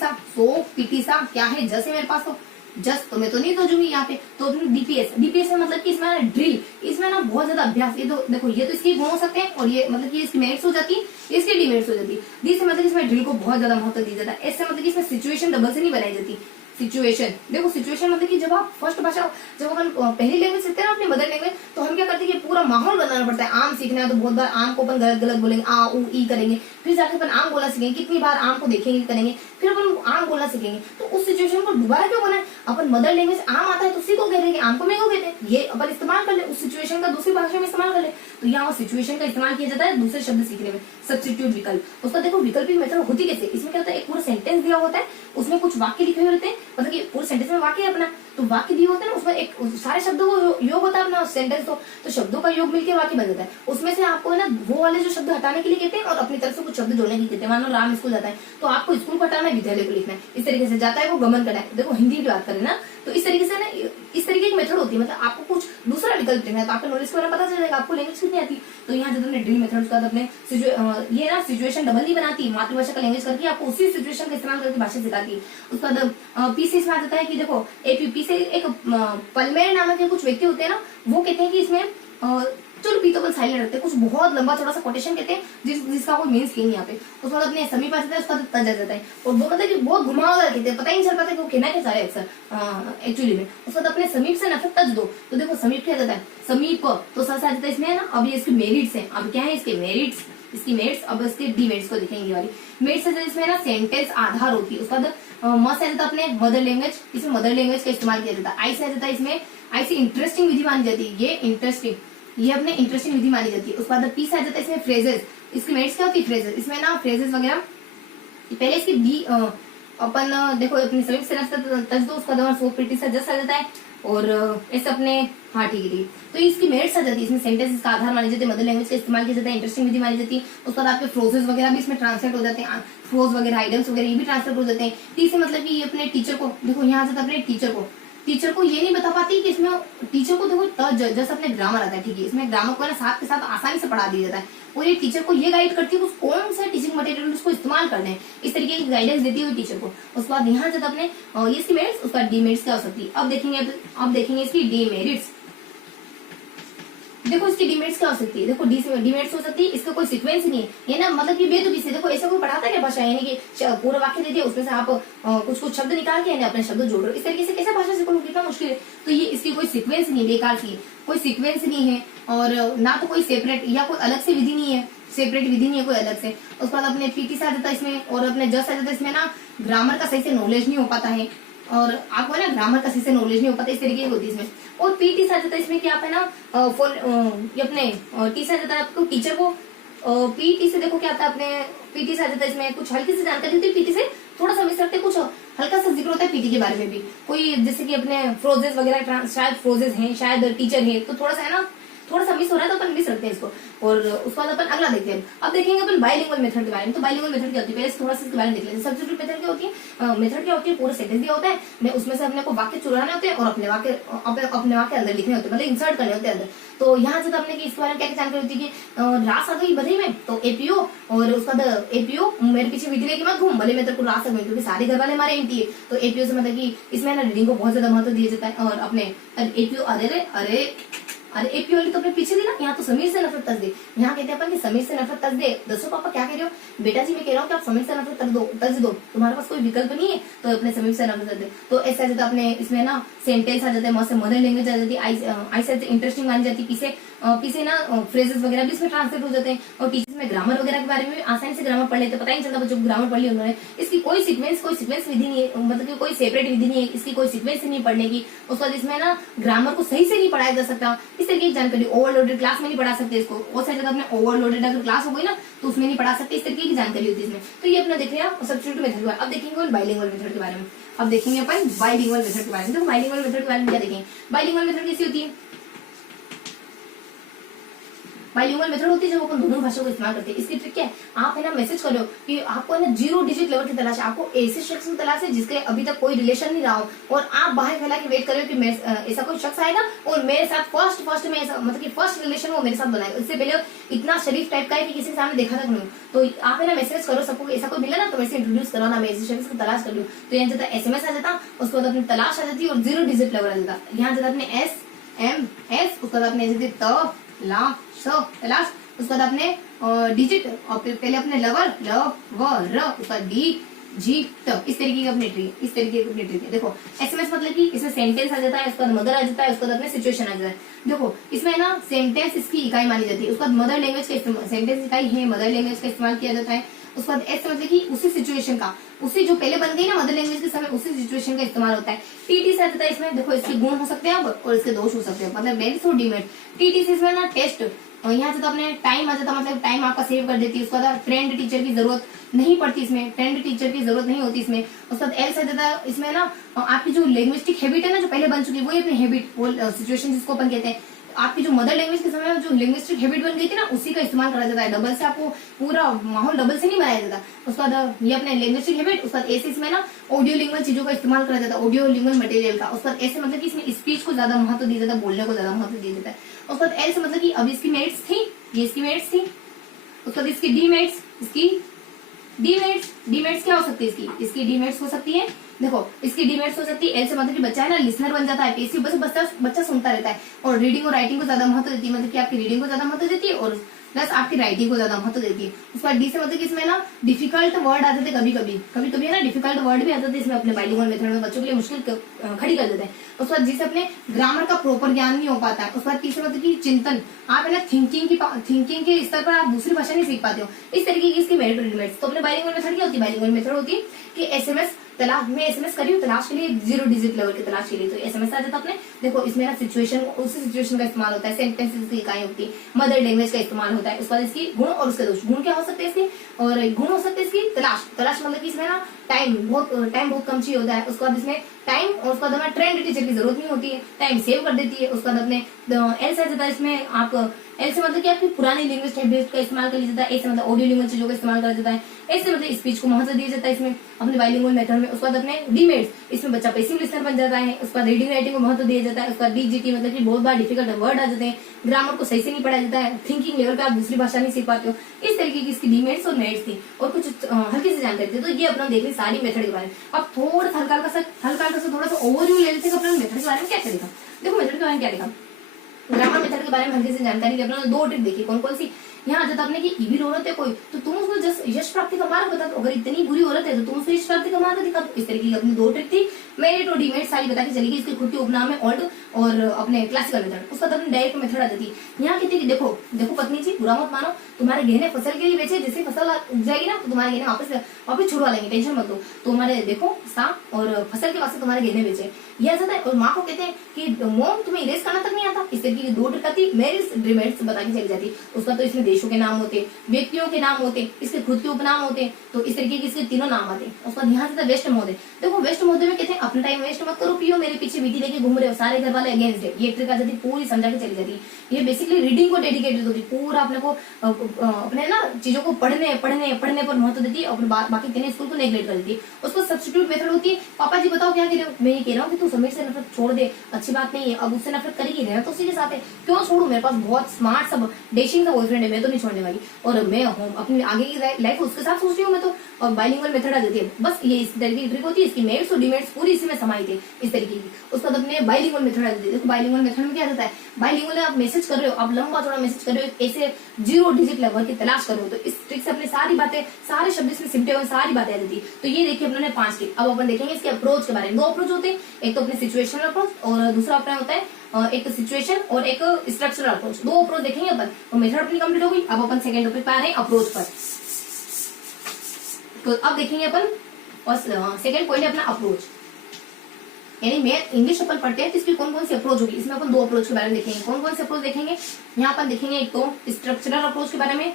सा क्या है, जस है मेरे पास, तो जस्ट तो मैं तो नहीं तोजूंगी यहाँ पे। तो डीपीएस में मतलब कि इसमें ड्रिल, इसमें ना बहुत ज्यादा अभ्यास। ये तो देखो ये तो इसके गुण हो सकते हैं, और ये मतलब कि इसकी मेरिट्स हो जाती है, इसकी डीमेरिट्स हो जाती है। डी से मतलब इसमें ड्रिल को बहुत ज्यादा महत्व दिया जाता है। एस से मतलब कि इसमें सिचुएशन डबल से नहीं बनाई जाती। सिचुएशन, देखो सिचुएशन मतलब कि जब आप फर्स्ट भाषा, जब अपन पहली लैंग्वेज सीखते हैं ना अपनी मदर लैंग्वेज, तो हम क्या करते हैं कि पूरा माहौल बनाना पड़ता है। आम सीखना है तो बहुत बार आम को अपन गलत बोलेंगे, आ उ ई करेंगे, फिर जाकर अपन आम बोला सीखेंगे, कितनी बार आम को देखेंगे करेंगे, फिर अपन आम बोलना सीखेंगे। तो उस सिचुएशन को दोबारा क्यों बनाए, अपन मदर लैंग्वेज आम आता है तो उसी को कहते हैं कि आम को मैंगो कहते हैं, ये अपन इस्तेमाल कर ले, उस सिचुएशन का दूसरी भाषा में इस्तेमाल कर ले। तो यहाँ सिचुएशन का इस्तेमाल किया जाता है दूसरे शब्द सीखने में, सब्स्टिट्यूट विकल्प। उसका देखो वैकल्पिक मेथड होती कैसे, इसमें क्या होता है, एक पूरा सेंटेंस दिया होता है, उसमें कुछ वाक्य लिखे हुए रहते हैं, मतलब कि पूरे सेंटेंस में वाक्य है अपना, तो वाक्य दिए होते हैं ना, उसमें एक सारे शब्दों को योग होता है अपना सेंटेंस तो शब्दों का योग मिलकर वाक्य बन जाता है। उसमें से आपको है ना वो वाले जो शब्द हटाने के लिए कहते हैं और अपनी तरफ से कुछ शब्द जोड़ने के लिए कहते हैं। मान लो राम स्कूल जाता है तो आपको स्कूल को हटाना है, विद्यालय को लिखना है, इस तरीके से जाता है वो गमन करना है। देखो हिंदी की बात करें ना तो इस तरीके से ना, इस तरीके की मेथड होती है, मतलब आपको कुछ दूसरा विकल्प देना है तो आपको नॉलेज के बारे में पता चल जाएगा, आपको लैंग्वेज कितनी आती है। तो यहाँ जब हमने ड्रिल मेथड उसका अपने ये ना सिचुएशन डबल नहीं बनाती, मातृभाषा का लैंग्वेज करके आपको उसी सिचुएशन का इस्तेमाल करके भाषा सिखाती है। उसका पी से इसमें आ जाता है कि देखो एपी से एक पलमेर नामक के कुछ व्यक्ति होते हैं ना, वो कहते हैं कि इसमें चलो पी तो बल साइलेंट रहते हैं, कुछ बहुत लंबा थोड़ा सा कोटेशन कहते हैं जिसका कोई मीन्स नहीं यहाँ पे। उसके बाद अपने समीप आ जाता है, उसका तज आ जाता है, और दो मतलब कि बहुत घुमावदार कहते हैं, पता ही नहीं चल पाता कि वो कहना क्या चाह रहे हैं अक्सर एक्चुअली में। उसके बाद अपने समीप से नफरत तज दो, तो देखो समीप क्या जाता है, समीप को तो सा जाता है इसमें ना। अब ये इसकी मेरिट्स है, अब क्या है इसके मेरिट्स, इसकी मेरिट्स, अब इसके डीमेरिट्स को देखेंगे वाली मेरिट्स है इसमें ना सेंटेंस आधार होती है। उसका म से जाता अपने मदर लैंग्वेज, इसमें मदर लैंग्वेज का इस्तेमाल किया जाता है। आई से जाता है इसमें, आई से इंटरेस्टिंग विधि मानी जाती है, ये इंटरेस्टिंग, ये अपने इंटरेस्टिंग विधि मानी जाती है। उसके बाद पी से आ जाता है इसमें फ्रेजेस, इसकी मेरिट्स क्या होती है फ्रेजेस, इसमें ना फ्रेजेस वगैरह पहले इसकी डी अपन देखो अपनी समीप से तज दो, उसका दौरान फोर प्रीटी से जस आ जाता है, और ऐसे अपने हाँ ठीक है। तो इसकी मेरिट्स आ जाती है, इसमें सेंटेंस का आधार मानी जाती है, मदर लैंग्वेज का इस्तेमाल किया जाता है, इंटरेस्टिंग विधि मानी जाती है। उसके बाद आपके फ्रोजेस वगैरह भी इसमें ट्रांसलेट हो जाते हैं, फ्रोज वगैरह आइडम्स वगैरह ये भी ट्रांसलेट हो जाते हैं। टी से मतलब कि ये अपने टीचर को, देखो यहाँ जाता है अपने टीचर को ये नहीं बता पाती कि इसमें टीचर को देखो जैसे अपने ग्रामर आता है, ठीक है, इसमें ग्रामर को ना साथ के साथ आसानी से पढ़ा दिया जाता है, और ये टीचर को ये गाइड करती है कि कौन सा टीचिंग मटेरियल उसको इस्तेमाल करना है, इस तरीके की गाइडेंस देती हुई टीचर को। उसके बाद यहाँ जाता अपने ये इसकी मेरिट्स, उसका डीमेरिट्स क्या हो सकती है। अब देखेंगे इसकी डीमेरिट्स, देखो इसकी डीमेरिट्स क्या हो सकती है, देखो डीमेरिट्स हो सकती है, इसका कोई सीक्वेंस नहीं है, ये ना मतलब कि बेतुकी से, देखो ऐसा कोई पढ़ाता है क्या भाषा, यानी कि पूरा वाक्य दे दिया उसमें से आप कुछ शब्द निकाल के अपने शब्द जोड़ रहे हो, इस तरीके से कैसे भाषा सीखोगे, कितना मुश्किल है। तो ये इसकी कोई सीक्वेंस नहीं, बेकार की कोई सीक्वेंस नहीं है, और ना तो कोई सेपरेट या कोई अलग से विधि नहीं है, सेपरेट विधि नहीं है कोई अलग से। उसके बाद अपने पीटी से आ जाता है इसमें, और अपने जस आ जाता है इसमें ना ग्रामर का सही से नॉलेज नहीं हो पाता है, और आपको ना ग्रामर का सही से नॉलेज नहीं हो पाता, इस तरीके की होती है इसमें। और पीटी से आ जाता है इसमें क्या आप है ना ये अपने टी से आ जाता है आपको टीचर को, पीटी से देखो क्या आता है अपने पीटी से आ जाता है इसमें कुछ हल्की सी जानकारी होती है, पीटी से थोड़ा सा मिस रखते हैं, कुछ हल्का सा जिक्र होता है पीटी के बारे में भी, कोई जैसे कि अपने फ्रोजेस वगैरह, शायद फ्रोजेस हैं, शायद टीचर है, तो थोड़ा सा है ना थोड़ा सा मिस हो रहा है तो अपन मिस रखते हैं इसको। और उसके बाद अपन अगला देखते हैं, अब देखेंगे अपन बाइलिंगुअल मेथड के बारे में। तो बाइलिंगुअल मेथड क्या होती है, पहले थोड़ा सा इसके बारे में देख लेते हैं। सब्स्टिट्यूट मेथड क्या होती है, मेथड क्या होती है, पूरा सेंटेंस दिया होता है, मैं उसमें से अपने को वाक्य चुराने होते हैं और अपने वाक्य अंदर लिखने होते हैं, मतलब इंसर्ट करने होते हैं अंदर। तो यहाँ से अपने इसके बारे में क्या जानकारी होती है कि रास आ गई बधई में, तो एपीओ, और उसका एपीओ मेरे पीछे विधि लेके मत घूम, भले मैं तेरे को रास आ गई, क्योंकि सारे घर वाले हमारे एमटी है, तो एपीओ से मतलब कि इसमें ना रीडिंग को बहुत ज्यादा महत्व दिया जाता है। और अपने एपीओ अरे एपी वाली तो अपने पीछे दी ना, यहाँ तो समीर से नफरत तज दे, यहाँ कहते हैं अपन कि समीर से नफरत तज दे। दसो पापा क्या कह रहे हो, बेटा जी मैं कह रहा हूँ कि आप समीर से नफरत तज दो, तुम्हारे पास कोई विकल्प नहीं है, तो अपने समीर से नफरत तज दे। तो ऐसे आ जाता है अपने इसमें ना सेंटेंस आ जाते हैं, से मदर लैंग्वेज आ जाती है, आई से इंटरेस्टिंग मानी जाती है, पीछे ना फ्रेजेस वगैरह भी इसमें ट्रांसलेट हो जाते हैं। और टीचर्स में ग्रामर वगैरह के बारे में आसानी से ग्रामर पढ़ लेते, पता ही नहीं चलता बच्चों को ग्रामर पढ़ ली उन्होंने। इसकी कोई सीक्वेंस विधि नहीं है, मतलब कि कोई सेपरेट विधि नहीं है, इसकी कोई सीक्वेंस नहीं पढ़ने की। उसके बाद इसमें ना ग्रामर को सही से नहीं पढ़ाया जा सकता, इस तरीके की जानकारी। ओवरलोडेड क्लास में नहीं पढ़ा सकते इसको, और सारी जगह अपने ओवरलोडेड अगर क्लास हो गई ना तो उसमें नहीं पढ़ा सकते, इस तरीके की जानकारी होती है इसमें। तो ये अपना देख लिया सब्स्टिट्यूट मेथड के बारे में। अब देखेंगे बाइलिंगुअल मेथड के बारे में। अब देखेंगे अपन बाइलिंगुअल मेथड के बारे में। तो बाइलिंगुअल मेथड के बारे में क्या देखेंगे, बाइलिंगुअल मेथड कैसी होती है, बाइलिंगुअल मेथड होती है जब अपन दोनों भाषाओं को इस्तेमाल करते हैं। इसकी ट्रिक क्या है, आप है ना मैसेज करो कि आपको है ना 0 डिजिट लेवल की तलाश है, आपको ऐसे शख्स की तलाश है जिसके अभी तक कोई रिलेशन नहीं रहा हो, और आप बाहर फैला के वेट करो कि ऐसा कोई शख्स आएगा और मेरे साथ फर्स्ट में ऐसा मतलब कि फर्स्ट रिलेशन वो मेरे साथ बनाएगा, इससे पहले इतना शरीफ टाइप का है कि किसी के सामने देखा तक नहीं। तो आप है ना मैसेज करो सबको, ऐसा कोई मिला ना तो मेरे से इंट्रोड्यूस करवाना, मैं ऐसे शख्स की तलाश कर लूँ। तो यहाँ जाता SMS आ जाता, उसके बाद अपनी तलाश आ जाती है, और 0 डिजिट लेवल आ जाता। यहाँ जाता अपने SMS, उसके बाद अपने तलाश, उसके बाद अपने डिजिट, और पहले अपने लवर उसका डी जी ट, इस तरीके की अपनी ट्री है। देखो SMS मतलब कि इसमें सेंटेंस आ जाता है, उसके बाद मदर आ जाता है, उसके बाद अपने सिचुएशन आ जाता है। देखो इसमें ना सेंटेंस इसकी इकाई मानी जाती है, उसके बाद मदर लैंग्वेज का इस्तेमाल, सेंटेंस इकाई है, मदर लैंग्वेज का इस्तेमाल किया जाता है। उसके बाद एस से मतलब कि उसी सिचुएशन का, उसी जो पहले बन गई ना मदर लैंग्वेज के समय, उसी सिचुएशन का इस्तेमाल होता है। टीटी से आता है इसमें, देखो इसके गुण हो सकते हैं अब और इसके दोष हो सकते हैं, मतलब मेरिट्स और डिमेरिट्स। टीटी से इसमें ना टेस्ट, और यहाँ से तो अपने टाइम आ जाता, मतलब टाइम आपका सेव कर देती है। उसके बाद फ्रेंड टीचर की जरूरत नहीं पड़ती इसमें, फ्रेंड टीचर की जरूरत नहीं होती इसमें। उसके बाद एल से देता है इसमें ना आपकी जो लिंग्विस्टिक हैबिट है ना जो पहले बन चुकी है, वही अपनी हैबिट, वो सिचुएशन जिसको अपन कहते हैं, आपकी जो मदर लैंग्वेज के समय जो लिंग्विस्टिक हैबिट बन गई थी ना, उसी का इस्तेमाल करा जाता है। डबल से आपको पूरा माहौल डबल से नहीं बनाया जाता। उसके बाद ये अपने लिंग्विस्टिक हैबिट, उसके बाद ऐसे इसमें ना ऑडियो लिंगुअल चीजों का इस्तेमाल करा जाता है, ऑडियो लिंगुअल मटेरियल का। उसके बाद ऐसे मतलब कि इसमें स्पीच को ज्यादा महत्व दिया जाता है, बोलने को ज्यादा महत्व दिया जाता है। उसके बाद एल से मतलब कि अब इसकी मेरिट्स थी, ये इसकी मेरिट्स थी। उसके बाद इसकी डीमेरिट्स, इसकी डीमेरिट्स क्या हो सकती है इसकी डीमेरिट्स हो सकती है, देखो इसकी डीमेरिट्स हो सकती है। एल से मतलब कि बच्चा है ना लिसनर बन जाता है, पेसिव, बस बच्चा सुनता रहता है और रीडिंग और राइटिंग को ज्यादा महत्व देती है, मतलब कि आपकी रीडिंग को ज्यादा महत्व देती है और प्लस आपकी राइटिंग को ज्यादा महत्व देती है। उसके बाद डी से मतलब कि इसमें ना डिफिकल्ट वर्ड आ जाते, कभी कभी है ना डिफिकल्ट वर्ड भी आ जाते इसमें, अपने बाइलिंगुअल मेथड में बच्चों के लिए मुश्किल खड़ी कर देते हैं। उसके बाद जिसे अपने ग्रामर का प्रॉपर ज्ञान नहीं हो पाता है। उसके बाद तीसरा मतलब कि चिंतन, आप है ना थिंकिंग के स्तर पर आप दूसरी भाषा नहीं सीख पाते हो, इस तरीके की इसकी मेरिट और डिमेरिट्स। तो अपने बाइलिंगुअल मेथड क्या होती है, बाइलिंगुअल मेथड होती है कि एसएमएस तलाश, मैं एसएमएस करी हूँ तलाश के लिए, 0 डिजिट लेवल की तलाश के लिए, तो एसएमएस आ जाता अपने। देखो इसमें ना सिचुएशन, उसी सिचुएशन का इस्तेमाल होता है, सेंटेंसेस की इकाई होती है, मदर लैंग्वेज का इस्तेमाल होता है। उसके बाद इसकी गुण और उसके दोष, गुण क्या हो सकते हैं इसके, और गुण हो सकते हैं इसकी तलाश मतलब कि इसमें ना टाइम बहुत कम चाहिए होता है। उसके बाद इसमें टाइम, और उसके बाद हमें ट्रेंड टीचर की जरूरत नहीं होती है, टाइम सेव कर देती है। उसके बाद अपने एल से जाता है इसमें, आप एल से मतलब कि आपकी पुरानी लैंग्वेज हैबिट का इस्तेमाल कर लिया जाता है। ए से मतलब ऑडियो लैंग्वेज चीजों का इस्तेमाल करा जाता है। एस से मतलब स्पीच को महत्व दिया जाता है इसमें अपने बाइलिंगुअल मेथड में। उसके बाद अपने डीमेरिट्स, इसमें बच्चा पैसिव लिसनर बन जाता है। उसके बाद रीडिंग राइटिंग को महत्व दिया जाता है। उसके बाद डीजीटी मतलब कि बहुत बार डिफिकल्ट वर्ड आ जाते हैं, ग्रामर को सही से नहीं पढ़ाया जाता है, थिंकिंग लेवल पे आप दूसरी भाषा नहीं सीख पाते हो। इस तरीके की इसकी डीमेरिट्स और मेरिट्स थी और कुछ हल्की सी जानकारी थी। तो ये अपना देख रहे सारी मेथड के बारे में। अब थोड़ा सा हल्का सा थोड़ा सा ओवरव्यू ले लेते हैं अपने मेथड के बारे में क्या करेगा। देखो मेथड के बारे में क्या लिखा, ग्रामर मेथड के बारे में हल्की सी जानकारी ली। अपना 2 ट्रिक देखी, कौन कौन सी। यहाँ जब आपने की ईविल औरत है कोई, तो तुम उसको जस्ट यश प्राप्ति का मार्ग बता दो, अगर इतनी बुरी औरत है तो तुम उसको यश प्राप्ति का मार्ग दिखा दो। इस तरीके की अपनी 2 ट्रिक थी। मेरिट और डीमेरिट सारी बता के चली गई, इसके खुद के उपनाम है ओल्ड और अपने क्लासिकल मेथड। उसका अपनी डायरेक्ट मेथड आ जाती है। यहाँ कहती है देखो पत्नी जी, बुरा मत मानो, तुम्हारे गहने फसल के लिए बेचे, जैसे फसल उग जाएगी ना तो तुम्हारे गहने वापस छुड़वा लेंगे, टेंशन मत लो। तो हमारे देखो सांप और फसल के वास्ते तुम्हारे गहने बेचे, यह जाता है। और माँ को कहते हैं कि मोम तुम्हें इरेज करना तक नहीं आता। इस तरीके की 2 ट्रिक आती, मेरिट्स डिमेरिट्स बता के चली जाती। उसका तो इसमें देशों के नाम होते, व्यक्तियों के नाम होते, इसके खुद के उपनाम होते, तो इस तरीके के इसके तीनों नाम आते। उसका ध्यान से वेस्ट महोदय, देखो वेस्ट महोदय में कहते हैं अपना टाइम वेस्ट मत करो, पियो मेरे पीछे बीटी लेके घूम रहे हो, सारे घर वाले अगेंस्ट है। ये ट्रिक आ जाती, पूरी समझा के चली जाती है। ये बेसिकली रीडिंग को डेडिकेटेड होती है, पूरा अपने को अपने ना चीजों को पढ़ने पर महत्व देती है और बाकी तीनों स्कूल को नेग्लेक्ट कर देती है। उसको सब्स्टिट्यूट मेथड होती है। पापा जी बताओ क्या कह रहे हो, मैं ये कह रहा हूँ कि तू समीर से नफरत छोड़ दे, अच्छी बात नहीं है, अब उससे नफरत करेगी रहना तो उसी के साथ है, क्यों छोड़ू, मेरे पास बहुत स्मार्ट सब डेशिंग का बॉयफ्रेंड है, मैं तो नहीं छोड़ने वाली, और मैं अपनी आगे की लाइफ उसके साथ सोच रही हूँ मैं तो। और बाइलिंगुअल मेथड आ जाती है। बस ये इस तरीके की ट्रिक होती है, इसकी मेरिट्स और डिमेरिट्स पूरी इसी में समाई थे इस तरीके की। उसके बाद अपने बाइलिंगुअल मेथड आ जाती है। देखो बाइलिंगुअल मेथड में क्या रहता है, बाइलिंगुअल आप मैसेज कर रहे हो, आप लंबा चौड़ा मैसेज कर रहे हो, ऐसे 0 डिजिट लेवल की तलाश कर रहे हो, तो इस ट्रिक से अपने सारी बातें, सारे शब्द इसमें सिमटे हुए सारी बातें आ जाती है। तो ये देखिए अपने 5 ट्रिक। अब अपन देखेंगे इसके अप्रोच के बारे में। 2 अप्रोच होते हैं, एक तो अपने सिचुएशनल अप्रोच और दूसरा अपना होता है एक सिचुएशन और एक स्ट्रक्चरल अप्रोच। 2 अप्रोच देखेंगे अपन, और मेथड अपनी कंप्लीट हो गई। अब अपन सेकंड टॉपिक पे आ रहे हैं, अप्रोच पर। तो अब देखेंगे अपन और सेकंड पॉइंट है अपना अप्रोच, यानी मैं इंग्लिश अपन पढ़ते हैं तो इसकी कौन कौन सी अप्रोच होगी। इसमें अपन 2 अप्रोच के बारे में देखेंगे। कौन कौन से अप्रोच देखेंगे, यहाँ अपन देखेंगे एक तो स्ट्रक्चरल अप्रोच के बारे में,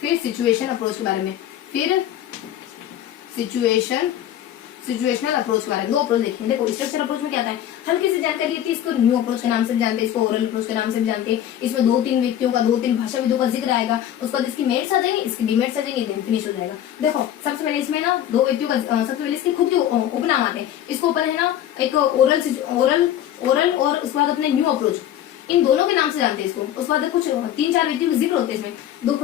फिर सिचुएशन अप्रोच के बारे में, फिर सिचुएशनल अप्रोच के बारे में। 2 अप्रोच देखेंगे। देखो स्ट्रक्चरल अप्रोच में क्या आता है, हल्की सी जानकारी होती है, इसको न्यू अप्रोच के नाम से भी जानते हैं, इसको ओरल अप्रोच के नाम से भी जानते हैं। इसमें 2-3 व्यक्तियों का, 2-3 भाषाविदों का जिक्र आएगा, उसके बाद इसकी मेरिट्स आ जाएंगे, इसकी डिमेरिट्स आ जाएंगे, देन फिनिश हो जाएगा। देखो सबसे पहले इसमें ना 2 व्यक्तियों का, सबसे पहले इसके खुद के उपनाम आते हैं। इसको ऊपर है ना एक ओरल और उसके बाद अपने न्यू अप्रोच, इन दोनों के नाम से जानते हैं इसको। उसके बाद कुछ 3-4 व्यक्तियों के जिक्र होते हैं इसमें।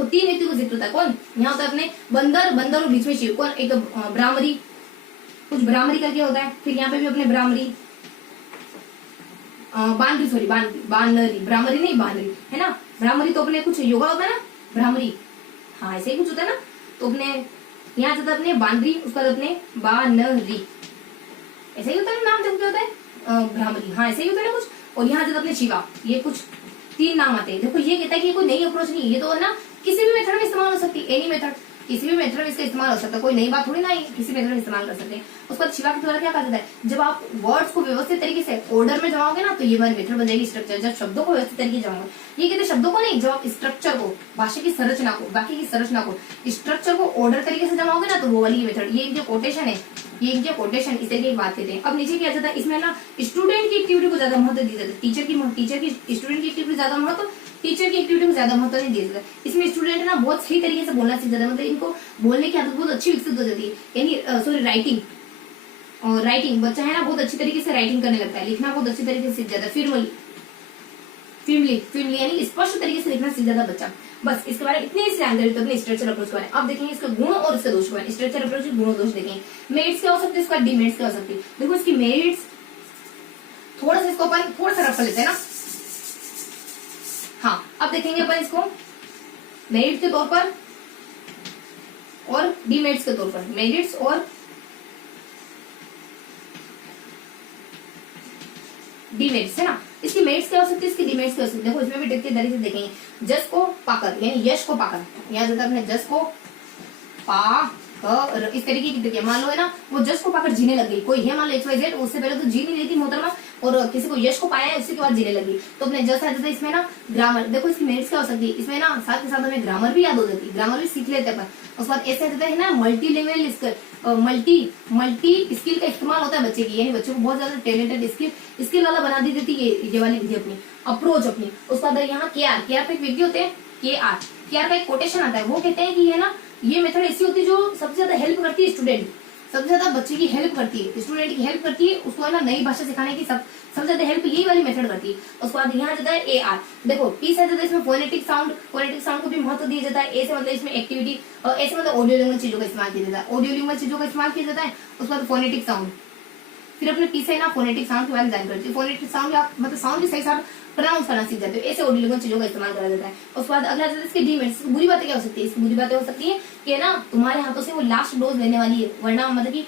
3 व्यक्तियों का जिक्र होता है। कौन यहाँ होता है अपने बंदर और बीच में शिव, कौन, एक ब्राह्मरी, कुछ ब्राह्मरी करके होता है। फिर यहाँ पे भी अपने ब्राह्मरी, बानरी, ब्राह्मरी नहीं बानरी है ना। ब्राह्मरी तो अपने कुछ योगा होता है ना, ब्राह्मरी, हाँ ऐसे ही कुछ होता है ना। तो अपने यहाँ जाता है अपने बानरी, उसके बाद अपने बानरी, ऐसा ही होता है नाम, जब क्या होता है ब्राह्मरी, हाँ ऐसे ही होता है ना कुछ। और यहाँ जाता अपने शिवा, ये कुछ 3 नाम आते हैं। देखो ये कहता है कि ये कोई नई अप्रोच नहीं, ये तो है ना किसी भी मेथड में इस्तेमाल हो सकती है, एनी मेथड, किसी भी मेथड में इसका इस्तेमाल हो सकता है, कोई नई बात थोड़ी ना है, किसी मेथड में इस्तेमाल कर सकते हैं। उसके बाद शिवा के द्वारा क्या कहा जाता है, जब आप वर्ड्स को व्यवस्थित तरीके से ऑर्डर में जमाओगे ना तो ये हमारी मेथड बन जाएगी स्ट्रक्चर। जब शब्दों को व्यवस्थित तरीके से जमाओगे, ये कहते शब्दों को नहीं, जब आप स्ट्रक्चर को, भाषा की संरचना को, बाकी की संरचना को, स्ट्रक्चर को ऑर्डर तरीके से जमाओगे ना तो वो वाली मेथड, ये इनके कोटेशन है, ये इनके कोटेशन, इस तरीके की बात कहते हैं। अब नीचे क्या जाता है, इसमें ना स्टूडेंट की एक्टिविटी को ज्यादा महत्व दिया जाता है, टीचर की स्टूडेंट की एक्टिविटी ज्यादा महत्व, टीचर की एक्टिविटी को ज्यादा महत्व नहीं दिया जाता। इसमें स्टूडेंट ना बहुत सही तरीके से बोलना सीख जाता है, मतलब इनको बोलने की आदत बहुत अच्छी विकसित हो जाती है, यानी सॉरी राइटिंग, और राइटिंग बच्चा है ना बहुत अच्छी तरीके से राइटिंग करने लगता है, लिखना बहुत अच्छी तरीके से सीख जाता है, फिल्मली यानी स्पष्ट तरीके से लिखना सीख जाता है बच्चा। बस इसके बारे में इतनी सी जानकारी तो अपने स्ट्रक्चर अप्रोच के बारे में। अब देखेंगे इसके गुण और इसके दोष के बारे में। स्ट्रक्चर अप्रोच के गुण और दोष देखेंगे, मेरिट्स क्या हो सकती है, इसका डिमेरिट्स क्या हो सकती है। देखो इसकी मेरिट्स थोड़ा सा, इसको अपन थोड़ा सा रफ लेते हैं ना। हाँ, अब देखेंगे अपन इसको मेरिट के तौर पर और डिमेरिट्स के तौर पर, मेरिट्स और डिमेरिट्स है ना। इसकी मेरिट्स क्या हो सकती है, इसकी डिमेरिट्स क्या हो सकती है। देखो इसमें भी टिक के तरीके से देखेंगे, जस को पाकर यानी यश को पाकर, यहाँ जाता है जस को पा कर, इस तरीके की टिक है। मान लो है ना वो जस को पाकर जीने लग गई, कोई है मान लो XYZ, उससे पहले तो जी नहीं रही थी मोहतरमा, और किसी को यश को पाया है उसके बाद जीने लगी, तो अपने जस आ जाता है इसमें ना ग्रामर। देखो इसकी मेरिट्स क्या हो सकती है, इसमें ना साथ के साथ हमें ग्रामर भी याद हो जाती है, ग्रामर भी सीख लेते हैं अपन। उसके बाद ऐसे रहता है ना मल्टी लैंग्वेज मल्टी स्किल का इस्तेमाल होता है बच्चे की, यानी बच्चे को बहुत ज्यादा टैलेंटेड स्किल वाला बना दी देती है ये वाली विधि अपनी, अप्रोच अपनी। उसके बाद यहाँ KR का एक विधि होते हैं, KR का एक कोटेशन आता है, वो कहते हैं कि ये ना ये मेथड ऐसी होती है जो सबसे ज्यादा हेल्प करती है स्टूडेंट, सबसे ज्यादा बच्चे की हेल्प करती है, स्टूडेंट की हेल्प करती है, उसको है ना नई भाषा सिखाने की सबसे ज्यादा हेल्प यही वाली मेथड करती है। उसके बाद यहाँ जाता है AR, देखो P से जाता है इसमें फोनेटिक साउंड को भी महत्व दिया जाता है। A से मतलब इसमें एक्टिविटी, और ऐसे मतलब ऑडियो लिंग्वल चीजों का इस्तेमाल किया जाता है, ऑडियो लिंग्वल चीजों का इस्तेमाल किया जाता है। उसके बाद फोनेटिक साउंड, फिर अपने P से ना फोनेटिक साउंड के बारे में जानकारी होती है, फोनेटिक साउंड आप मतलब साउंड भी सही साथ प्रोनाउंस करना सीख जाते हो, ऐसे ऑडियो लिंग्वल चीजों का इस्तेमाल करा जाता है। उसके बाद अगला जाता है इसके डिमेरिट्स, बुरी बातें क्या हो सकती है, इसकी बुरी बातें हो सकती है कि ना तुम्हारे हाथों से वो लास्ट डोज लेने वाली है, वरना मतलब कि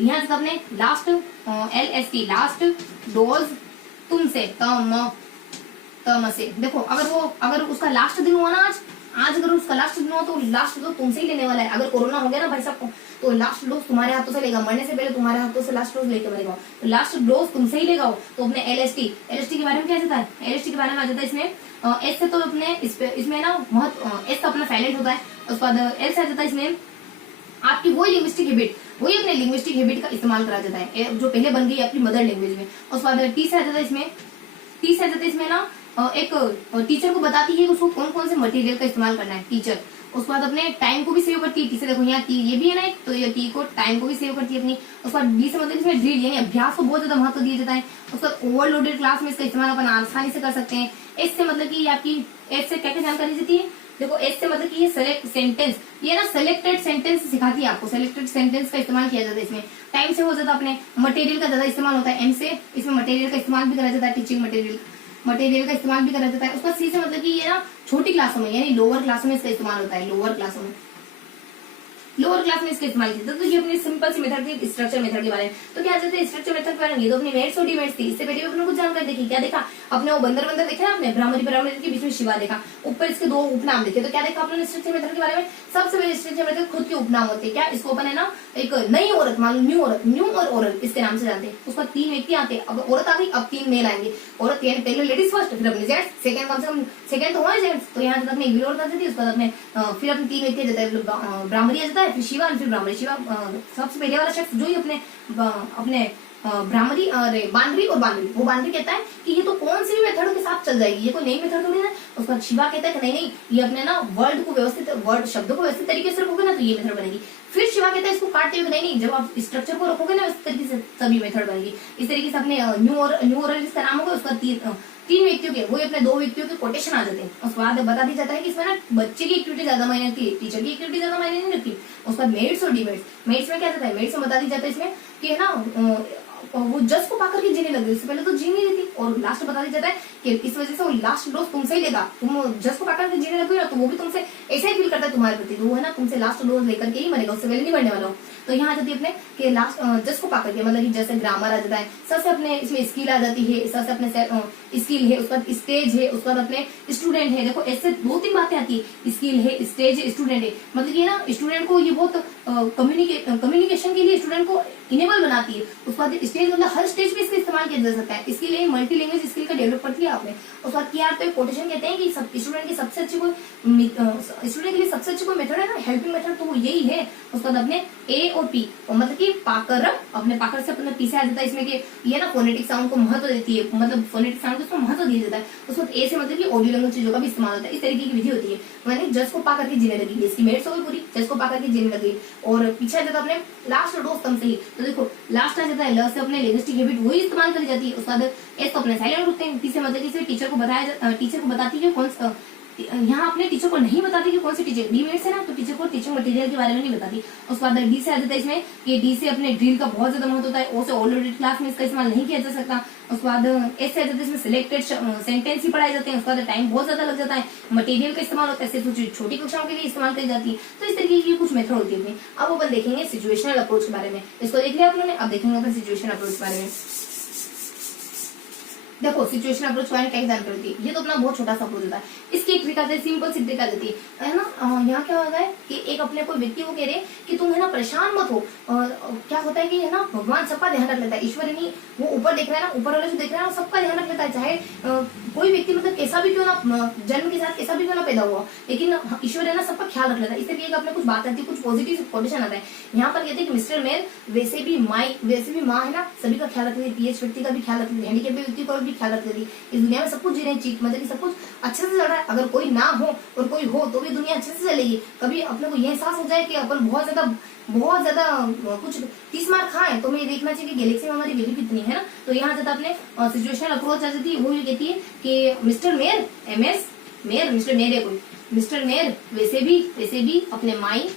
यहाँ से अपने लास्ट LST लास्ट डोज तुमसे तम से, देखो अगर उसका लास्ट दिन हुआ ना आज अगर उसका लास्ट दिन हुआ तो लास्ट डोज तुमसे ही लेने वाला है। अगर कोरोना हो गया ना भाई साहब तो लास्ट डोज तुम्हारे हाथों से लेगा, मरने से पहले तुम्हारे हाथों से लास्ट डोज लेके मरेगा, तो लास्ट डोज तुमसे ही लेगा। तो अपने LST के बारे में क्या जाता है, LST के बारे में आ जाता है इसमें S से, तो अपने इसमें ना S तो अपना साइलेंट होता है। उसके बाद L से आ जाता है इसमें आपकी वही लिंग्विस्टिक हैबिट, वही अपने लिंग्विस्टिक हैबिट का इस्तेमाल करा जाता है जो पहले बन गई आपकी मदर लैंग्वेज में। उसके बाद T से आ जाता है इसमें ना एक टीचर को बताती है कि उसको कौन कौन से मटेरियल का इस्तेमाल करना है टीचर। उसके बाद अपने टाइम को भी सेव करती है, टी से देखो यहाँ टी ये भी है ना एक, तो ये टी को टाइम को भी सेव करती है अपनी। उसके बाद डी से मतलब इसमें ड्रिल यानी अभ्यास को बहुत ज्यादा महत्व दिया जाता है। उसके बाद ओवरलोडेड क्लास में इसका इस्तेमाल अपन आसानी से कर सकते हैं। एस से मतलब की आपकी एस से क्या क्या जानकारी देती है, देखो एस से मतलब कि ये सेलेक्ट सेंटेंस, ये ना सेलेक्टेड सेंटेंस सिखाती है आपको, सेलेक्टेड सेंटेंस का इस्तेमाल किया जाता है इसमें। टाइम से हो जाता है अपने मटेरियल का ज्यादा इस्तेमाल होता है, एम से इसमें मटेरियल का इस्तेमाल भी करा जाता है, टीचिंग मटेरियल का इस्तेमाल भी करा जाता है। उसका सी से मतलब कि ये ना छोटी क्लासों में यानी लोअर क्लासों में इसका इस्तेमाल होता है, लोअर क्लास में इसका इस्तेमाल किया। तो ये अपनी सिंपल सी मेथड थी स्ट्रक्चर मेथड के बारे में। तो क्या कहते हैं स्ट्रक्चर मेथड के बारे में, ये तो अपनी मेरिट्स और डिमेरिट्स थी। इससे पहले अपने कुछ जानकारी देखी, क्या देखा अपने वो बंदर देखा ना आपने, भ्रामरी के बीच में शिवा देखा, ऊपर इसके दो उपनाम देखे। तो क्या देखा अपने स्ट्रक्चर मेथड के बारे में, सबसे पहले स्ट्रक्चर मेथड खुद के उपनाम होते हैं। क्या इसको अपन है ना एक नई औरत मान लो, न्यू और ओरल इसके नाम से जानते हैं। उसका 3 व्यक्ति आते हैं, अब औरत आ गई, अब 3 मेल आएंगे। औरत यानी पहले लेडीज फर्स्ट, फिर अपने जेंट्स सेकंड, कम से कम सेकंड तो हुआ जेंट्स, तो यहाँ तक में औरत आ जाती है। उसके बाद अपने फिर अपने 3 व्यक्ति जाता है, ब्राह्मणी आ जाता है, फिर शिवा, फिर ब्राह्मणी। शिवा सबसे पहले वाला शख्स जो ही अपने ब्राह्मणी और बांधवी वो बांधवी कहता है कि ये तो कौन सी भी मेथड के साथ चल जाएगी, ये कोई नई मेथड थोड़ी ना। उसका शिवा कहता है कि नहीं ये अपने ना वर्ड शब्दों को व्यवस्थित तरीके से रखोगे ना तो ये मेथड बनेगी। फिर शिवा कहता है इसको काटते हुए नहीं, जब आप स्ट्रक्चर को रखोगे ना इस तरीके से तभी मेथड बनेगी। इस तरीके से अपने न्यू ओरल जिसका नाम होगा उसका 3 व्यक्तियों के, वही अपने 2 व्यक्तियों के कोटेशन आ जाते हैं। उसके बाद बता दिया जाता है कि इसमें ना बच्चे की एक्टिविटी ज्यादा मायने रखती है, टीचर की एक्टिविटी ज्यादा मायने नहीं रखती। उसके बाद मेरिट्स और डिमेरिट्स, मेरिट्स में क्या जाता है, मेरिट्स में बता दिया जाता है इसमें कि है ना वो जज को पाकर के जीने लग गई, इससे पहले तो जी नहीं रही थी। और लास्ट बता दिया जाता है कि इस वजह से वो लास्ट डोज तुमसे ही लेगा। तुम जज को पकड़ के जीने लगे ना तो वो भी तुमसे ऐसा ही फील करता है तुम्हारे प्रति, तो वो है ना तुमसे लास्ट डोज लेकर के ही मरेगा, उससे पहले नहीं मरने वाला हो। तो यहाँ आ जाती है अपने कि लास्ट जज को पकड़ के, मतलब कि जैसे ग्रामर आ जाता है, सबसे अपने इसमें स्किल आ जाती है, सबसे अपने स्किल है, उसका स्टेज है, उसका अपने स्टूडेंट है। देखो ऐसे 2-3 बातें आती है, स्किल है, स्टेज है, स्टूडेंट है, मतलब ये ना स्टूडेंट को ये बहुत कम्युनिकेशन के लिए स्टूडेंट को इनेबल बनाती है। उसके बाद स्टेज, मतलब हर स्टेज पे इसका इस्तेमाल किया जा सकता है, इसके लिए मल्टी लैंग्वेज स्किल का डेवलप करती है आपने। उसके बाद क्या तो कोटेशन कहते हैं कि सब स्टूडेंट की सबसे अच्छी कोई स्टूडेंट के लिए सबसे अच्छी कोई मेथड है ना हेल्पिंग मेथड, तो वो यही है। उसके बाद अपने ए और पी, और मतलब कि पाकर, अपने पाकर से अपने पी से आ जाता है इसमें कि ये ना फोनेटिक साउंड को महत्व देती है, मतलब फोनेटिक साउंड को उसको महत्व दिया जाता है। उसके बाद ए से मतलब कि ऑडियो लैंग्वेज चीजों का भी इस्तेमाल होता है। इस तरीके की विधि होती है। मैंने जज को पाकर के जीने लगी, इसकी मेरिट्स हो गई पूरी, जज को पाकर के जीने लगी। और पीछे आ जाता अपने लास्ट डोज तम से ही, तो देखो लास्ट आ जाता है ल से अपने लिंग्विस्टिक हैबिट वही इस्तेमाल करी जाती है। उसके बाद एस तो अपने साइलेंट होते हैं, टी से मतलब कि टीचर को बताया, टीचर को बताती है कौन, यहाँ अपने टीचर को नहीं बताती कि कौन सी टीचर, डी मेरिट्स है ना तो टीचर को टीचिंग मटेरियल के बारे में नहीं बताती। उसके बाद डी से आ जाता है इसमें कि डी से अपने ड्रिल का बहुत ज्यादा महत्व होता है, ओ से ऑलरेडी क्लास में इसका इस्तेमाल नहीं किया जा सकता। उसके बाद एस से आ जाता है इसमें सिलेक्टेड सेंटेंस ही पढ़ाए जाते हैं। उसके बाद टाइम बहुत ज्यादा लग जाता है, मटेरियल का इस्तेमाल होता है, सिर्फ छोटी कक्षाओं के लिए इस्तेमाल करी जाती है। तो इस तरीके की कुछ मेथड होती है। अब अपन देखेंगे सिचुएशनल अप्रोच के बारे में, इसको देख लिया आप लोगों ने, अब देखेंगे अपन सिचुएशनल अप्रोच के बारे में। देखो सिचुएशन अप्रोच क्या एग्जाम करती है, ये तो अपना बहुत छोटा सा अप्रोच होता है। इसकी एक ट्रिक आती है, सिंपल सी ट्रिक आती है ना। यहाँ क्या होता है कि एक अपने कोई व्यक्ति को कह रहे हैं कि तुम है ना परेशान मत हो। क्या होता है कि है ना भगवान सबका ध्यान रख लेता है, ईश्वर नहीं वो ऊपर देख रहा है ना, ऊपर वाला जो देख रहा है ना सबका ध्यान रख लेता है। चाहे कोई व्यक्ति मतलब कैसा भी क्यों ना, जन्म के साथ कैसा भी क्यों ना पैदा हुआ, लेकिन ईश्वर है ना सबका ख्याल रख लेता है। इस तरीके का अपने कुछ बात आती है, कुछ पॉजिटिव कोटेशन आता है। यहाँ पर कहते हैं कि मिस्टर मेयर वैसे भी माँ है ना सभी का ख्याल रखती है, पीएच व्यक्ति का भी ख्याल रखती है, हैंडीकेप व्यक्ति का भी ख्याल रखती है। इस दुनिया में सब कुछ जी रहे हैं, मतलब कि सब कुछ अच्छे से चल रहा है। अगर कोई ना हो और कोई हो तो भी दुनिया अच्छे से चलेगी। कभी अपने को यह एहसास हो जाए कि अपन बहुत ज्यादा कुछ 30 मार खाए, तो हमें देखना चाहिए कि गैलेक्सी में हमारी वैल्यू कितनी है ना। तो यहाँ जब अपने सिचुएशनल अप्रोच आ जाती है, वो ये कहती है कि mister mayor, MS mayor, mister mayor है कोई, मिस्टर मेयर वैसे भी अपने माई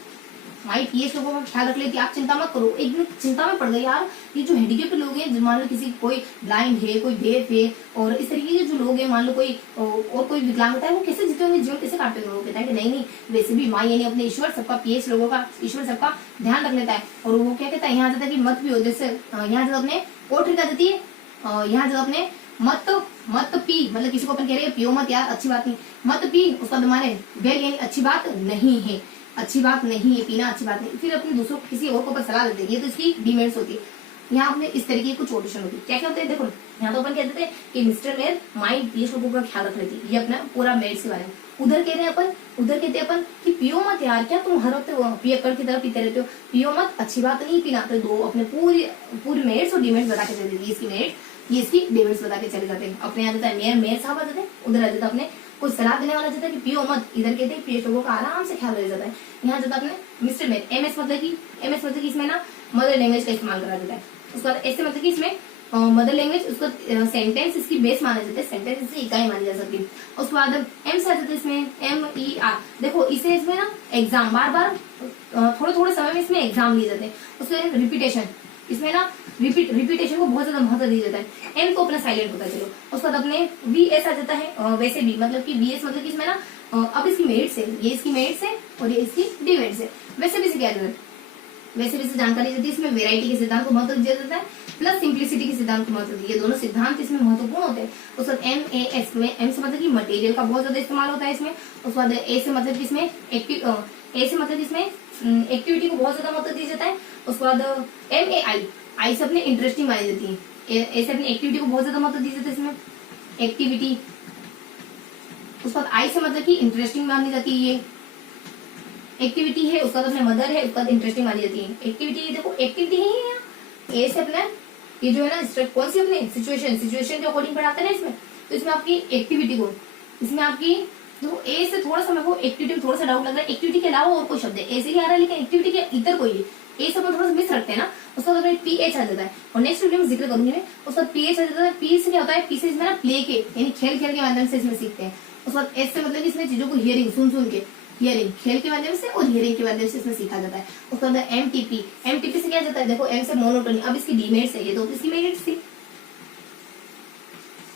पीएच लोगों का ख्याल रख लेती है। आप चिंता मत करो। एक दिन चिंता में पड़ गई यार, ये जो हैंडीकेप लोग हैं, मान लो किसी कोई ब्लाइंड है, कोई डेफ है, और इस तरीके के जो लोग हैं, मान लो कोई और कोई विकलांगता है, वो कैसे जीते होंगे, जीवन कैसे काटते होंगे। वो कहता है कि नहीं वैसे भी माँ यानी अपने ईश्वर सबका पीएच लोगों का ईश्वर सबका ध्यान रख लेता है। और वो क्या कहता है, यहाँ जाता है कि मत भी हो, जैसे यहाँ जब अपने और ट्रिक आ जाती है, यहाँ जब अपने मत पी, मतलब किसी को अपन कह रहे हैं पियो मत यार, अच्छी बात नहीं, मत पी, उसका माने वेल यानी अच्छी बात नहीं है, अच्छी बात नहीं है पीना, अच्छी बात नहीं। फिर अपने दूसरों को किसी और को ऊपर सलाह देते हैं, ये तो इसकी डिमेंड्स होती है। यहाँ अपने इस तरीके की कुछ ऑडिशन होती है। क्या क्या होता है देखो, यहाँ तो अपन कहते थे कि मिस्टर मेयर माइंड 20 लोगों का ख्याल रख लेती है, ये अपना पूरा मेरिट्स के बारे में। उधर कह रहे हैं अपन, उधर कहते हैं अपन कि पियो मत यार, क्या तुम हर वक्त पियक्कड़ की तरह पीते रहते हो, पियो मत, अच्छी बात नहीं पीना। तो दो अपने पूरी मेरिट्स और डिमेंड्स बता के चले जाती है, इसकी मेरिट ये इसकी डिमेंड्स बता के चले जाते हैं। अपने यहाँ जाता है मेयर साहब आ जाते हैं, उधर आ जाता है अपने कोई सलाह देने वाला जाता है कि पियो मत, इधर कहते हैं पीएच लोगों का आराम से ख्याल रख जाता है। यहाँ जाता है अपने मिस्टर मेयर, MS मतलब कि इसमें ना मदर लैंग्वेज का इस्तेमाल करा जाता है। उसके बाद ऐसे मतलब कि इसमें मदर लैंग्वेज उसका सेंटेंस इसकी बेस माना जाता है, सेंटेंस इसकी इकाई मानी जा सकती है। उसके बाद M से आ जाता है इसमें MER। देखो इसे इसमें ना एग्जाम बार थोड़े समय में इसमें एग्जाम लिए जाते हैं। उसके बाद रिपीटेशन, इसमें ना रिपीटेशन को बहुत ज्यादा महत्व दिया जाता है। M को अपना साइलेंट होता है। चलो उसके बाद अपने VS आ जाता है, वैसे भी मतलब कि VS मतलब कि इसमें ना अब इसकी मेरिट्स है, ये इसकी मेरिट्स है और ये इसकी डिमेरिट्स है। वैसे भी से क्या है, वैसे भी से जानकारी देती है। इसमें वेराइटी के सिद्धांत को महत्व दिया जाता है, प्लस सिंप्लिसिटी के सिद्धांत को महत्व दिया। ये दोनों सिद्धांत इसमें महत्वपूर्ण होते हैं। उसके बाद MAS में M से मतलब कि मटेरियल का बहुत ज्यादा इस्तेमाल होता है इसमें। उसके बाद A से मतलब कि इसमें एक्टिविटी को बहुत ज्यादा महत्व दिया जाता है। उसके बाद MAI से अपने इंटरेस्टिंग मानी जाती है, A से अपनी एक्टिविटी को बहुत ज्यादा महत्व दिया जाता है इसमें, एक्टिविटी। उसके बाद I से मतलब कि इंटरेस्टिंग मानी जाती है, ये एक्टिविटी है। उसका अपने मदर है, उसका इंटरेस्टिंग मानी जाती है। एक्टिविटी देखो एक्टिविटी ही है। ए से अपना ये जो है ना कौन सी अपने सिचुएशन के अकॉर्डिंग पढ़ाते हैं ना इसमें, तो इसमें आपकी एक्टिविटी को, इसमें आपकी देखो ए से थोड़ा सा मेरे को एक्टिविटी में थोड़ा सा डाउट लग रहा है, एक्टिविटी के अलावा और कोई शब्द है, ए से ही आ रहा है लेकिन एक्टिविटी के इतर कोई है, ए से अपन थोड़ा सा मिस रखते हैं ना। उसका बाद PH आ जाता है और नेक्स्ट वीडियो में जिक्र करूंगी मैं। उसका PH आ जाता है, P से क्या होता है, P से इसमें ना प्ले के यानी खेल के माध्यम से इसमें सीखते हैं। उसके बाद S से मतलब इसमें चीजों को हियरिंग सुन के, हियरिंग खेल के माध्यम से और हियरिंग के माध्यम से इसमें सीखा जाता है। उसके बाद MTP से क्या जाता है, देखो M से मोनोटोनी, अब इसकी डिमेरिट्स है, ये तो इसकी मेरिट्स थी।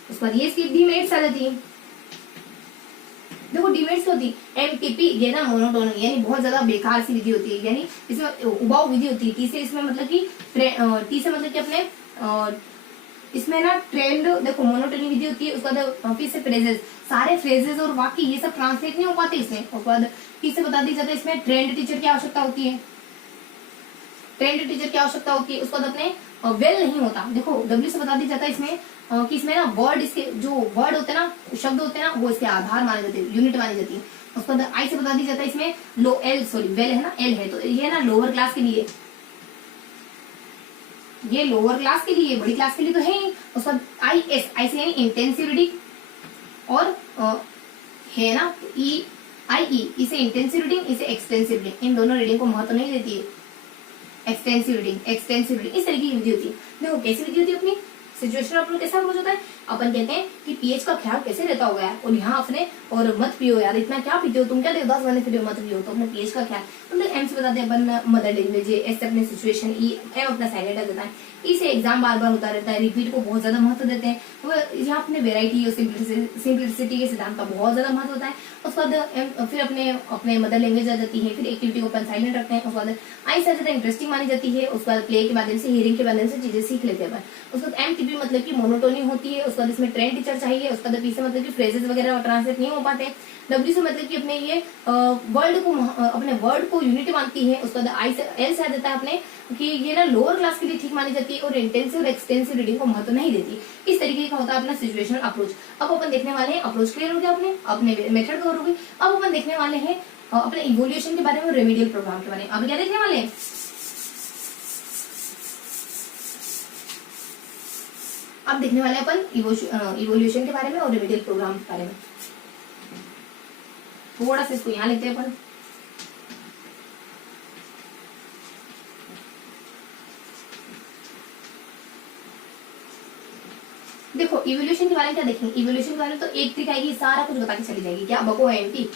उसके बाद ये इसकी डीमेरिट्स आ जाती है। देखो डीमेरिट्स क्या होती है, एमटीपी ये ना मोनोटोनी यानी बहुत ज्यादा बेकार सी विधि होती है, यानी इसमें उबाऊ विधि होती है। टी से इसमें मतलब कि टी से मतलब कि अपने इसमें ना ट्रेंड, देखो मोनोटोनी विधि होती है। उसके बाद फिर से फ्रेजेस, सारे फ्रेजेस और वाक्य ये सब ट्रांसलेट नहीं हो पाते इसमें। उसके बाद फिर से बता दी जाता है इसमें ट्रेंड टीचर की आवश्यकता होती है, ट्रेंड टीचर की आवश्यकता होती है। उसके बाद अपने वेल नहीं होता, देखो डब्ल्यू से बता दी जाता है इसमें कि इसमें ना वर्ड, इसके जो वर्ड होते हैं ना, शब्द होते हैं ना, वो इसके आधार माने जाते हैं, यूनिट मानी जाती है। उसके बाद आई से बता दी जाता है इसमें लो एल सॉरी वेल है ना, एल है तो ये ना लोअर क्लास के लिए, ये लोअर क्लास के लिए, बड़ी क्लास के लिए तो है ही। उसके बाद आई एस, आई से यानी इंटेंसिव रीडिंग और है ना ई आई ई, इसे इंटेंसिव रीडिंग, इसे एक्सटेंसिव रीडिंग, इन दोनों रीडिंग को महत्व नहीं देती है। एक्सटेंसिव रीडिंग, एक्सटेंसिव रीडिंग इस तरह की विधि होती है। देखो कैसी विधि होती है अपनी सिचुएशनल अप्रोच कैसा अप्रोच होता है, अपन कहते हैं कि पीएच का ख्याल कैसे रहता होगा यार, और यहाँ अपने और मत पियो यार, इतना क्या पीते हो तुम, क्या देवदास बने फिर मत पियो, तो अपने पीएच का ख्याल मतलब एम से बताते हैं अपन मदर लैंग्वेज, एस से अपने सिचुएशन, ई एम अपना साइलेंट आ जाता है, ई से एग्जाम बार बार होता रहता है, रिपीट को बहुत ज्यादा महत्व देते हैं। वो यहाँ अपने वेराइटी और सिंप्लिसिटी के सिद्धांत का बहुत ज्यादा महत्व होता है। उसके बाद फिर अपने मदर लैंग्वेज आ जाती है, फिर एक्टिविटी को अपन साइलेंट रखते हैं। उसके बाद आई से ज्यादा इंटरेस्टिंग मानी जाती है। उसके बाद प्ले के माध्यम से, हियरिंग के माध्यम से चीजें सीख लेते हैं अपन। उसके बाद एमटीपी मतलब कि मोनोटोनी होती है। उसके बाद इसमें ट्रेंड टीचर चाहिए। उसके बाद पी से मतलब कि फ्रेजेस वगैरह ट्रांसलेट नहीं हो पाते। डब्ल्यू से मतलब कि अपने ये वर्ड को, अपने वर्ड को यूनिट मानती है। उसके बाद आई से एल से आ जाता है अपने कि ये ना लोअर क्लास के लिए ठीक मानी जाती है और इंटेंसिव और एक्सटेंसिव रीडिंग को महत्व नहीं देती। इस तरीके का होता है अपना सिचुएशनल अप्रोच। अब अपन देखने वाले हैं, अप्रोच क्लियर हो गया अपने मेथड कवर हो गई। अब अपन देखने वाले हैं अपने इवोल्यूशन के बारे में, रेमेडियल प्रोग्राम के बारे में। अब क्या देखने वाले हैं, अब देखने वाले हैं अपन इवोल्यूशन के बारे में और रेमेडियल प्रोग्राम के बारे में। थोड़ा सा इसको यहाँ लेते हैं अपन। देखो इवोल्यूशन के बारे में क्या देखेंगे, इवोल्यूशन के बारे में तो एक ट्रिक आएगी, सारा कुछ बता के चली जाएगी। क्या बको है एंटी,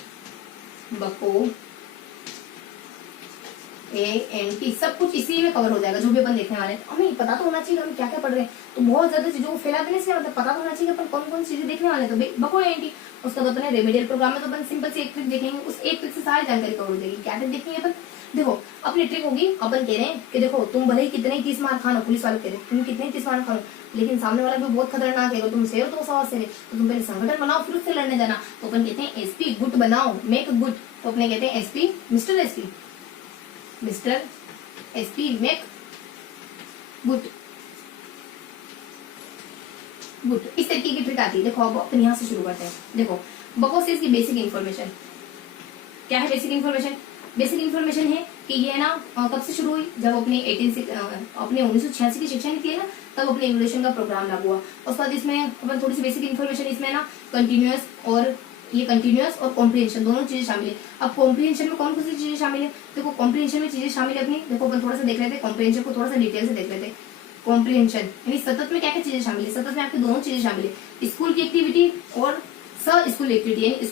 बको एंटी सब कुछ इसी में कवर हो जाएगा जो भी अपन देखने वाले हैं। हमें पता तो होना चाहिए हम क्या क्या पढ़ रहे हैं, तो बहुत ज्यादा चीजों को फैला देने से मतलब पता तो होना चाहिए अपन कौन कौन चीजें देखने वाले हैं। तो बको एंटी उसका तो अपने रेमेडियल प्रोग्राम में तो अपन सिंपल से एक ट्रिक देखेंगे, उस एक ट्रिक से सारी जानकारी कवर हो जाएगी। क्या ट्रिक देखेंगे अपन, देखो अपनी ट्रिक होगी, अपन कह रहे हैं कि देखो तुम भले ही कितने ही 30 मार खाना, पुलिस वाले कह रहे हैं तुम कितने ही 30 मार खाओ, लेकिन सामने वाला भी बहुत खतरनाक है, तुम से हो तो सवाल से तो तुम पहले संगठन बनाओ फिर उससे लड़ने जाना। तो अपन कहते हैं एसपी गुट बनाओ, मेक गुट, तो अपने कहते हैं एसपी मिस्टर एसपी मेक गुट गुड, इस तरीके की ट्रिक आती है। देखो अब अपन यहाँ से शुरू करते हैं। देखो बको से इसकी बेसिक इन्फॉर्मेशन क्या है, बेसिक इन्फॉर्मेशन, बेसिक इन्फॉर्मेशन है कि ये ना कब से शुरू हुई, जब अपने 1986 की शिक्षा नीति है ना, तब अपने इवोल्यूशन का प्रोग्राम लागू हुआ। उसके बाद इसमें अपन थोड़ी सी बेसिक इन्फॉर्मेशन, इसमें ना कंटिन्यूअस और कॉम्प्रिहेंशन दोनों चीजें शामिल है। अब कॉम्प्रिहेंशन में कौन कौन सी चीजें शामिल है, देखो कॉम्प्रिहेंशन में चीजें शामिल है अपनी, देखो अपन थोड़ा सा देख लेते हैं कॉम्प्रिहेंशन को, थोड़ा सा डिटेल से देख लेते हैं। कॉम्प्रिहेंशन यानी सतत में क्या क्या चीजें शामिल है, सतत में आपकी दोनों चीजें शामिल है, स्कूल की एक्टिविटी और स स्कूल एक्टिविटी, यानी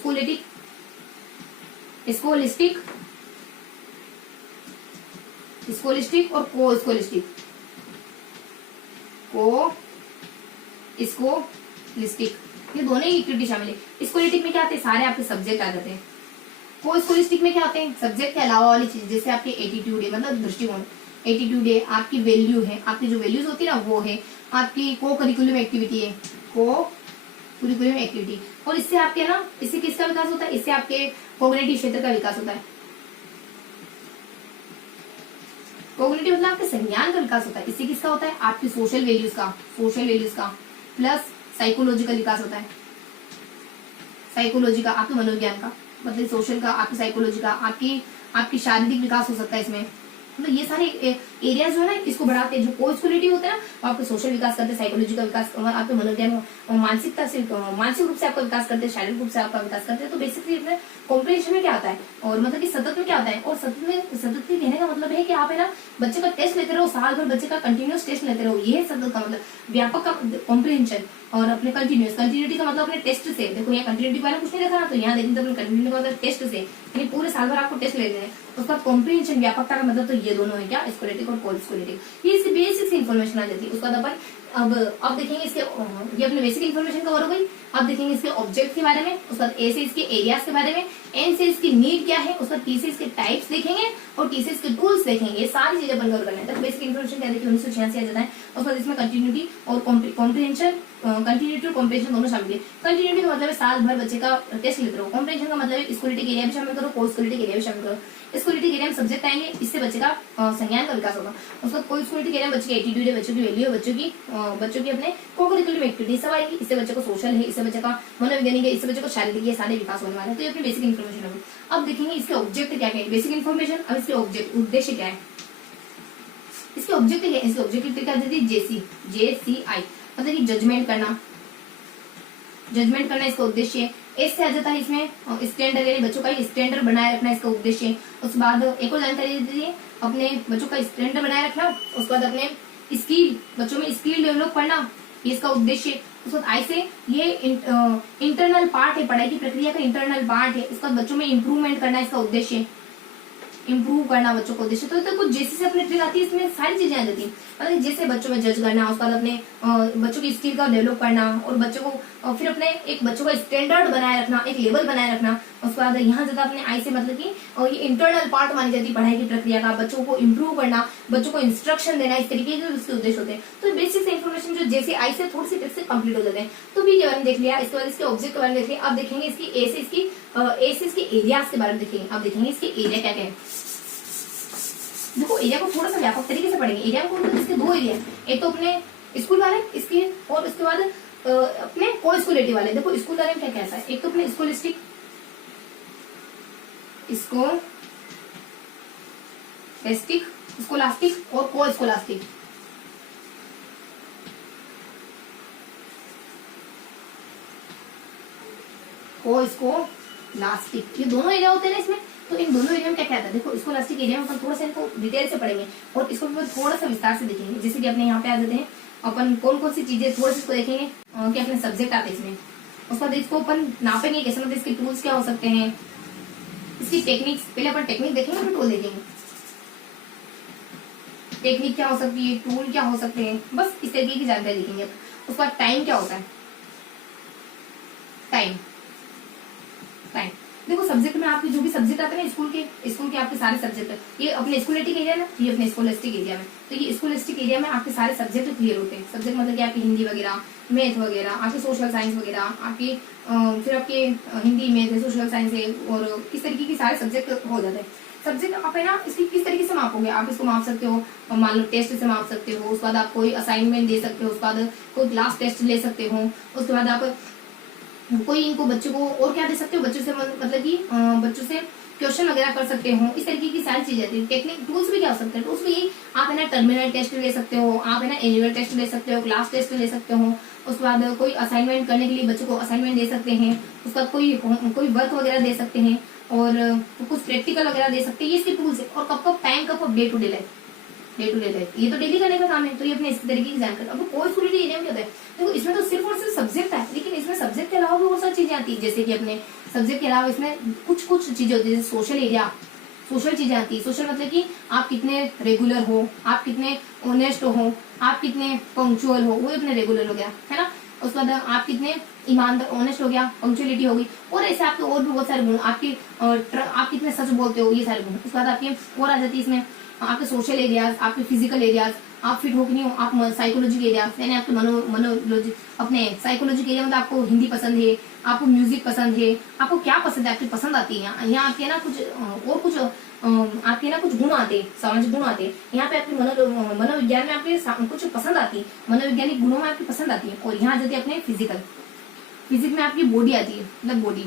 स्कोलिस्टिक और को स्कोलिस्टिक, ये दोनों ही एक्टिविटी शामिल है। स्कोलिस्टिक में क्या आते हैं, सारे आपके सब्जेक्ट आ जाते हैं। को स्कोलिस्टिक में क्या आते हैं, सब्जेक्ट के अलावा वाली चीज, जैसे आपके एटीट्यूड है मतलब दृष्टिकोण, एटीट्यूड है, आपकी वैल्यू है, आपकी जो वैल्यूज होती है ना वो है, आपकी को करिकुलम एक्टिविटी है, को-करिकुलम एक्टिविटी, और इससे आपके ना, इससे किसका विकास होता है, इससे आपके कॉग्निटिव क्षेत्र का विकास होता है। कॉग्निटिव मतलब आपके संज्ञान का विकास होता है, इससे किसका होता है, आपकी सोशल वैल्यूज का प्लस साइकोलॉजिकल विकास होता है। साइकोलॉजी का आपके मनोविज्ञान का, मतलब सोशल का आपकी साइकोलॉजी का, आपकी शारीरिक विकास हो सकता है इसमें। मतलब ये सारे एरिया जो है ना इसको बढ़ाते हैं। जो कोस्कुलेटिव होता है ना वो आपके सोशल विकास करते हैं, साइकोलॉजी का विकास, आपके मनोविज्ञान मानसिकता से, मानसिक रूप से आपका विकास करते हैं, शारीरिक रूप से आपका विकास करते हैं। तो बेसिकली अपने कॉम्प्रिहेंशन में क्या आता है, और मतलब कि सतत में क्या आता है, और सतत के कहने का मतलब है कि आप है ना बच्चे का टेस्ट लेते रहो, साल भर बच्चे का कंटिन्यूस टेस्ट लेते रहो, ये सतत का मतलब व्यापक का कॉम्प्रिहेंशन। और अपने कंटिन्यूटी का मतलब अपने टेस्ट से, देखो यहाँ कंटिन्यूटी वाला कुछ नहीं देखा ना, तो यहाँ देखते अपने कंटिन्यूटी का मतलब टेस्ट से, यानी पूरे साल भर आपको टेस्ट लेते हैं। उसका कॉम्प्रिहेंशन व्यापकता का मतलब तो ये दोनों है क्या, स्कोलेटिक और कोस्कुलेटिव, ये बेसिक इन्फॉर्मेशन आ जाती है। उसके बाद अपन अब देखेंगे इसके ये अपने बेसिक इन्फॉर्मेशन कवर हो गई। अब देखेंगे इसके ऑब्जेक्ट के बारे में, उसके बाद ए से इसके एरियाज के बारे में, एन से इसकी नीड क्या है, उसके बाद टी से इसके टाइप्स देखेंगे और टी से इसके टूल्स देखेंगे। ये सारी चीजें अपन कवर करना है। तो बेसिक इन्फॉर्मेशन क्या देखिए 1986 आ जाता है। उसके बाद इसमें कंटिन्यूटी और कॉम्प्रिहेंशन, कंटिन्यूटी और कॉम्प्रिहेंशन दोनों शामिल है। कंटिन्यूटी का मतलब है साल भर बच्चे का टेस्ट लेते रहो। कॉम्प्रिहेंशन का मतलब है स्कूलिटिक एरिया भी शामिल करो, पोस्ट स्कूलिटिक एरिया भी शामिल करो। स्कूलिटिक एरिया में सब्जेक्ट आएंगे, इससे बच्चे का संज्ञान का विकास होगा। उसका कोई स्कूलिटिक एरिया में बच्चे की एटीट्यूड है, बच्चों की वैल्यू है, बच्चों की अपने को-करिकुलम एक्टिविटी सब आएगी। इससे बच्चे को सोशल है, इससे बच्चे का मनोवैज्ञानिक है, इससे बच्चे को शारीरिक है, सारे विकास होने वाले हैं। तो ये अपनी बेसिक इन्फॉर्मेशन होगी। अब देखेंगे इसके ऑब्जेक्ट क्या क्या है। बेसिक इन्फॉर्मेशन, अब इसके ऑब्जेक्ट उद्देश्य क्या है। इसके ऑब्जेक्ट क्या है, इसके ऑब्जेक्टिव क्या देती है JCI मतलब कि जजमेंट करना, इसका उद्देश्य है। एस से आ जाता है इसमें स्टैंडर्ड, यानी बच्चों का स्टैंडर्ड बनाए रखना इसका उद्देश्य है। उसके बाद एक और जानकारी देती है अपने बच्चों का स्टैंडर्ड बनाए रखना। उसके बाद अपने स्किल, बच्चों में स्किल डेवलप करना, ये इसका उद्देश्य है। उसके बाद आई से ये इंटरनल पार्ट है, पढ़ाई की प्रक्रिया का इंटरनल पार्ट है। उसका बच्चों में इंप्रूवमेंट करना इसका उद्देश्य है, इंप्रूव करना बच्चों को उद्देश्य। तो कुछ जैसे से अपने ट्रिक आती है, इसमें सारी चीजें आ जाती है। मतलब जैसे बच्चों में जज करना, उसके बाद अपने बच्चों की स्किल का डेवलप करना और बच्चों को फिर अपने एक बच्चों का स्टैंडर्ड बनाए रखना, एक लेवल बनाए रखना। उसके बाद यहाँ ज्यादा अपने आई से मतलब कि ये इंटरनल पार्ट मानी जाती है पढ़ाई की प्रक्रिया का। बच्चों को इंप्रूव करना, बच्चों को इंस्ट्रक्शन देना, इस तरीके के उसके उद्देश्य होते हैं। तो बेसिक से इन्फॉर्मेशन जो जैसे आई से थोड़ी सी ट्रिक से कंप्लीट हो जाते हैं। तो भी के बारे में देख लिया। इसके बाद इसके ऑब्जेक्ट के बारे में देख लिया। अब देखेंगे इसकी ए से इसके एरियाज के बारे में देखेंगे। अब देखेंगे इसके एरिया क्या क्या है। देखो एरिया को थोड़ा सा व्यापक तरीके से पढ़ेंगे। एरिया को इसके दो एरिया है, एक तो अपने स्कूल वाले इसके, और उसके बाद अपने को स्कूलिटी वाले। देखो स्कूल वाले में क्या कहता है, एक तो अपने स्कूलिस्टिक, स्कोलास्टिक और को स्कोलास्टिक। को स्कोलास्टिक ये दोनों एरिया होते हैं ना इसमें। तो इन दोनों एरिया में क्या कहता है, देखो स्कोलास्टिक एरिया में अपन थोड़ा सा इनको डिटेल से पढ़ेंगे और इसको थोड़ा सा विस्तार से देखेंगे। जैसे कि अपने यहाँ पे आ जाते हैं अपन कौन कौन सी चीजें थोड़ा सा इसको देखेंगे कि अपने सब्जेक्ट आते हैं इसमें। उसके बाद इसको अपन नापेंगे कैसे, मतलब इसके टूल्स क्या हो सकते हैं, इसकी टेक्निक्स। पहले अपन टेक्निक देखेंगे फिर टूल देखेंगे। टेक्निक क्या हो सकती है, टूल क्या हो सकते हैं, बस इस तरीके की जानकारी देखेंगे। उसके बाद टाइम क्या होता है, टाइम देखो सब्जेक्ट में आपके जो भी सब्जेक्ट आते हैं ना स्कूल के आपके सारे सब्जेक्ट, ये अपने स्कूलिटिक एरिया ना, ये अपने स्कॉलिस्टिक एरिया में। तो ये स्कॉलिस्टिक एरिया में आपके सारे सब्जेक्ट क्लियर होते हैं। सब्जेक्ट मतलब कि आपकी हिंदी वगैरह, मैथ वगैरह, आपके सोशल साइंस वगैरह, आपकी फिर आपके हिंदी मैथ है, सोशल साइंस है, और इस तरीके के सारे सब्जेक्ट हो जाते हैं। सब्जेक्ट आप है ना इसकी किस तरीके से मापोगे, आप इसको माप सकते हो, मान लो टेस्ट से माप सकते हो। उसके बाद आप कोई असाइनमेंट दे सकते हो, उसके बाद कोई क्लास टेस्ट ले सकते हो। उसके बाद आप कोई इनको बच्चों को और क्या दे सकते हो, बच्चों से मतलब कि बच्चों से क्वेश्चन वगैरह कर सकते हो। इस तरीके की सारी चीजें आती है। टेक्निक टूल्स भी क्या हो सकते हैं, टूल्स भी यही आप है ना टर्मिनल टेस्ट ले सकते हो, आप है ना एनुअल टेस्ट ले सकते हो, क्लास टेस्ट ले सकते हो। उसके बाद कोई असाइनमेंट करने के लिए बच्चों को असाइनमेंट दे सकते हैं। उसका कोई वर्क वगैरह दे सकते हैं और कुछ प्रैक्टिकल वगैरह दे सकते हैं। ये इसके टूल्स है। और कब टाइम कब डे टू डे लाइफ, ये तो डेली करने का काम है। तो ये अपने इस तरीके की जानकारी। अब कोई स्कूल एरिया में क्या होता है, देखो इसमें तो सिर्फ और सिर्फ सब्जेक्ट है, लेकिन इसमें सब्जेक्ट के अलावा भी बहुत सारी चीजें आती है। जैसे कि अपने सब्जेक्ट के अलावा इसमें कुछ चीजें होती है, जैसे सोशल एरिया, सोशल चीजें आती है। सोशल मतलब कि आप कितने रेगुलर हो, आप कितने ऑनेस्ट हो, आप कितने पंक्चुअल हो, वो अपने रेगुलर हो गया है ना। उसके बाद आप कितने ईमानदार, ऑनेस्ट हो गया, पंक्चुअलिटी होगी। और ऐसे आपके और भी बहुत सारे गुण, आप कितने सच बोलते हो, ये सारे गुण। उसके बाद आपके और आ जाती है इसमें आपके सोशल एरियाज, आपके फिजिकल एरियाज, आप फिट हो कि नहीं हो, आप साइकोलॉजिकल एरियाज, यानी आपके मनोलॉजी, अपने साइकोलॉजिकल एरिया में आपको हिंदी पसंद है, आपको म्यूजिक पसंद है, आपको क्या पसंद है, आपकी पसंद आती है। यहाँ आपके ना कुछ आपके ना कुछ गुण आते हैं, सामाजिक गुण आते हैं। यहाँ पे आपके मनोविज्ञान में आपके कुछ पसंद आती है, मनोवैज्ञानिक गुणों में आपकी पसंद आती है। और यहाँ आ जाती है अपने फिजिक में आपकी बॉडी आती है, मतलब बॉडी,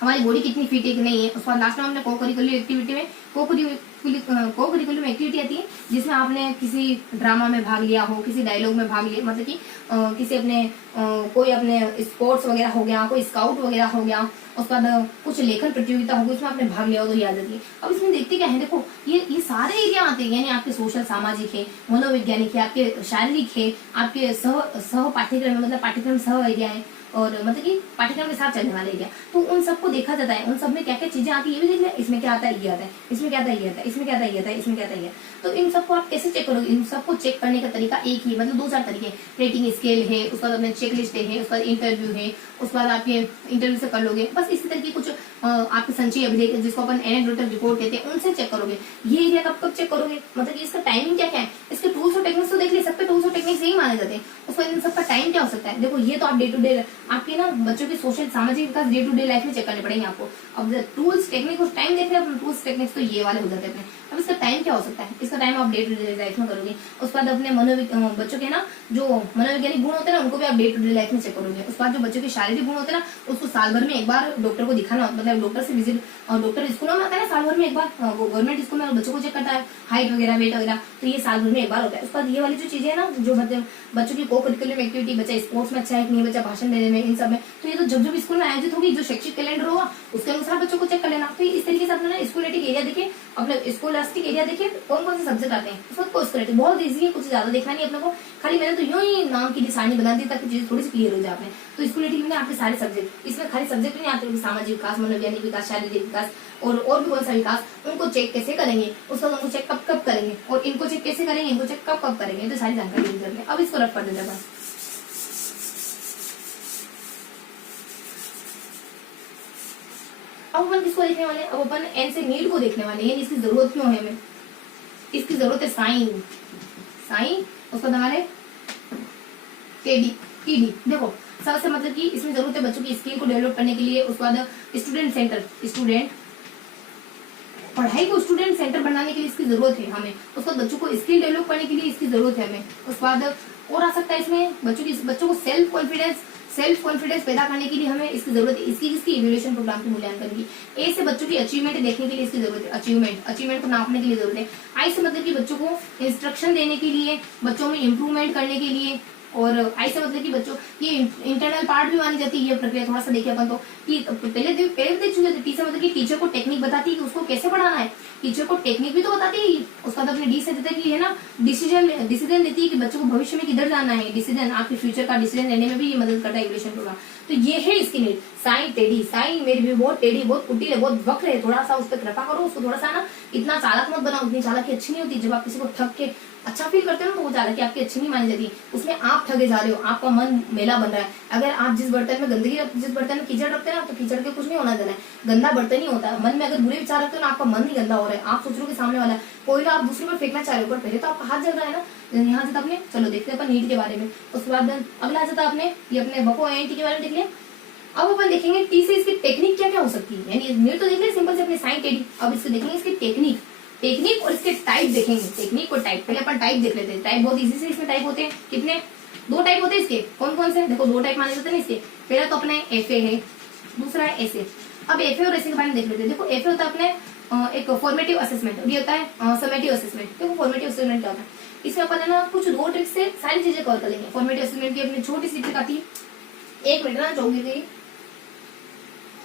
हमारी बॉडी कितनी फिट है कि नहीं है। उसके बाद लास्ट में हमने को-करिकुलर एक्टिविटी में को-करिकुलर एक्टिविटी आती है, जिसमें आपने किसी ड्रामा में भाग लिया हो, किसी डायलॉग में भाग लिया, मतलब कि किसी अपने कोई अपने स्पोर्ट्स वगैरह हो गया, कोई स्काउट वगैरह हो गया। उसके बाद कुछ लेखन प्रतियोगिता होगी, उसमें आपने भाग लिया हो तो याद आती है। अब इसमें देखते क्या है, देखो ये सारे एरिया आते हैं, यानी आपके सोशल सामाजिक है, मनोवैज्ञानिक है, आपके शारीरिक है, आपके सह पाठ्यक्रम मतलब पाठ्यक्रम सह एरिया है, और मतलब कि पाठ्यक्रम के साथ चलने वाला एरिया, तो उन सबको देखा जाता है, उन सब में क्या क्या चीजें आती है ये भी देख लिया, इसमें क्या आता है ये आता है, इसमें क्या आता है ये आता है, इसमें क्या आता है ये आता है, इसमें क्या आता है ये। तो इन सबको आप कैसे चेक करोगे, इन सबको चेक करने का तरीका एक ही, मतलब 2-4 तरीके, रेटिंग स्केल है, उसके बाद अपने चेक लिस्ट है, उसके बाद इंटरव्यू है, उसके बाद आप ये इंटरव्यू से कर लोगे, बस इसी तरह की कुछ आपके संचय अभिलेख जिसको अपन एनेक्डोटल रिपोर्ट कहते हैं उनसे चेक करोगे। ये एरिया कब कब चेक करोगे, मतलब कि इसका टाइमिंग क्या क्या है, इसके टूल्स और टेक्निक्स तो देख लिए, सब पे टूल्स और टेक्निक्स यही माने जाते हैं, उसके बाद इन सबका टाइम क्या हो सकता है। देखो ये तो आप डे टू डे आपके ना बच्चों के सोशल सामाजिक विकास डे टू डे लाइफ में चेक करने पड़ेंगे आपको। अब टूल्स टेक्निक और टाइम देख रहे हैं, टूल्स टेक्निक्स तो ये वाले हो जाते हैं। अब इसका टाइम क्या हो सकता है, इसका टाइम आप डे टू डे लाइफ में करोगे। उसके बाद अपने बच्चों के ना जो मनोवैज्ञानिक गुण होते हैं ना उनको भी आप डे टू डे लाइफ में चेक करोगे। उसके बाद जो बच्चों के शारीरिक गुण होते हैं ना उसको साल भर में एक बार डॉक्टर को दिखाना, मतलब डॉक्टर से विजिट, डॉक्टर स्कूलों में आता है ना साल भर में एक बार, वो गवर्नमेंट स्कूल में बच्चों को चेक करता है हाइट वगैरह वेट वगैरह, तो ये साल भर में एक बार होता है। उसके बाद ये वाली जो चीजें है ना जो बच्चों की को करिकुलम एक्टिविटी, बच्चा स्पोर्ट्स में अच्छा है कि नहीं, बच्चा भाषण देने में, इन सब में, तो ये तो जब जब स्कूल में आयोजित होगी जो शैक्षिक कैलेंडर होगा उसके अनुसार बच्चों को चेक कर लेना। तो इस तरीके से अपना स्कूलेटिक एरिया देखे, अपने स्कूलास्टिक एरिया देखे कौन कौन से सब्जेक्ट आते हैं, उसको कोर्स करें, बहुत इजी है, कुछ ज्यादा देखना नहीं अपने को, खाली मैंने तो यूं ही नाम की सारणी बना दी ताकि चीजें थोड़ी सी क्लियर हो जाए आपने। तो स्कूलेटिक में आपके सारे सब्जेक्ट, इसमें खाली सब्जेक्ट नहीं आते, सामाजिक विकास, मनोवैज्ञानिक विकास, शारीरिक विकास और भी कौन सा विकास, उनको चेक कैसे करेंगे, उसका उनको चेक कब कब करेंगे, और इनको चेक कैसे करेंगे, इनको चेक कब कब करेंगे, तो सारी जानकारी करनी है। अब इसको रफ कर देते हैं बस। अब अपन किसको देखने वाले हैं, अब अपन एन से नीड को देखने वाले हैं, इसकी जरूरत क्यों है हमें, इसकी जरूरत है साइन, साइन उसका हमारे टेडी टीडी। देखो सबसे मतलब कि इसमें जरूरत है बच्चों की स्किल को डेवलप करने के लिए, उसके बाद स्टूडेंट सेंटर, स्टूडेंट पढ़ाई को स्टूडेंट सेंटर बनाने के लिए इसकी जरूरत है हमें, उसके बाद बच्चों को स्किल डेवलप करने के लिए इसकी जरूरत है हमें, उसके बाद और आ सकता है इसमें बच्चों को सेल्फ कॉन्फिडेंस पैदा करने के लिए हमें इसकी जरूरत है, इसकी इवैल्यूएशन प्रोग्राम के मूल्यांकन की। ए से बच्चों की अचीवमेंट देखने के लिए इसकी जरूरत है, अचीवमेंट को नापने के लिए जरूरत है। आई से मतलब कि बच्चों को इंस्ट्रक्शन देने के लिए, बच्चों में इंप्रूवमेंट करने के लिए, और आई से मतलब कि बच्चों ये इंटरनल पार्ट भी मानी जाती है ये प्रक्रिया। थोड़ा सा देखिए अपन तो कि पहले देख चुके थे, टीचर मतलब कि टीचर को टेक्निक बताती है कि उसको कैसे पढ़ाना है, टीचर को टेक्निक भी तो बताती है। उसका तो अपने डी से देता है कि है ना डिसीजन देती है कि बच्चों को भविष्य में किधर जाना है, डिसीजन आपके फ्यूचर का डिसीजन लेने में भी ये मदद करता है एजुकेशन प्रोग्राम। तो ये है इसकी नीड। साई टेढ़ी, साई मेरी भी बहुत टेढ़ी, बहुत कुटिल है, बहुत वक्र है, थोड़ा सा उस पर कृपा करो, उसको थोड़ा सा ना इतना चालाक मत बनाओ, उतनी चालाकी अच्छी नहीं होती। जब आप किसी को ठग के अच्छा फील करते हो ना तो वो चालाकी आपकी अच्छी नहीं मानी जाती, उसमें आप ठगे जा रहे हो, आपका मन मेला बन रहा है। अगर आप जिस बर्तन में गंदगी, जिस बर्तन में कीचड़ रखते हैं ना तो कीचड़ के कुछ नहीं होना देना है, गंदा बर्तन ही होता है। मन में अगर बुरे विचार रखते हो ना आपका मन ही गंदा हो रहा है, आप सोच रहे हो कि सामने वाला कोयला आप दूसरे पर फेंकना चाह रहे हो, पर पहले तो आपका हाथ जल रहा है ना। यहाँ से आपने चलो देखते हैं अपन नीट के बारे में, उसके बाद अगला आ जाता है आपने ये अपने बको एनटी के बारे में देख लिया। अब अपन देखेंगे टी से इसकी टेक्निक क्या क्या हो सकती है, यानी नीट तो देख लिया सिंपल से अपने साइन टेडी, अब इसको देखेंगे इसकी टेक्निक और इसके टाइप देखेंगे, टेक्निक और टाइप। पहले अपन टाइप देख लेते हैं, टाइप बहुत इजी से इसमें टाइप होते हैं, कितने 2 टाइप होते हैं इसके, कौन कौन से, देखो 2 टाइप माने जाते हैं ना इसके। पहला तो अपना एफए है, दूसरा है एसे। अब एफए और एसे के बारे में देख लेते हैं। देखो एफए होता है अपने एक फॉर्मेटिव असेसमेंट और ये होता है समेटिव असेसमेंट। देखो फॉर्मेटिव असेसमेंट क्या होता है, इसमें अपन है ना कुछ 2 ट्रिक्स से सारी चीजें कवर कर लेंगे। फॉर्मेटिव असेसमेंट की अपनी छोटी सी ट्रिक आती है, 1 मिनट ना चौंकी गई।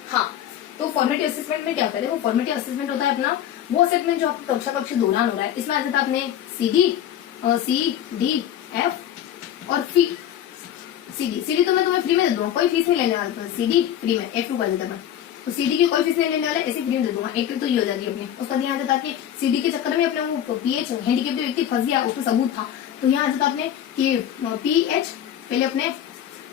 हाँ, तो फॉर्मेटिव असेसमेंट में क्या होता है, देखो फॉर्मेटिव असेसमेंट होता है अपना वो असेसमेंट जो आपका कक्षा कक्षा दौरान हो रहा है। इसमें आ जाता है अपने सी डी एफ और फी। सीडी तो मैं तुम्हें फ्री में दे दूंगा, कोई फीस नहीं लेने वाला, सीडी फ्री में F2 कर देता है। तो सीडी की कोई फीस नहीं लेने वाला, ऐसे फ्री में दे दूंगा। एक तो ये हो जाती है अपने, उसका ध्यान जाता है कि सीडी के चक्कर में अपने वो पीएच हैंडीकेप व्यक्ति फंस गया, उसमें सबूत था, तो यहाँ आ जाता अपने कि पीएच पहले अपने,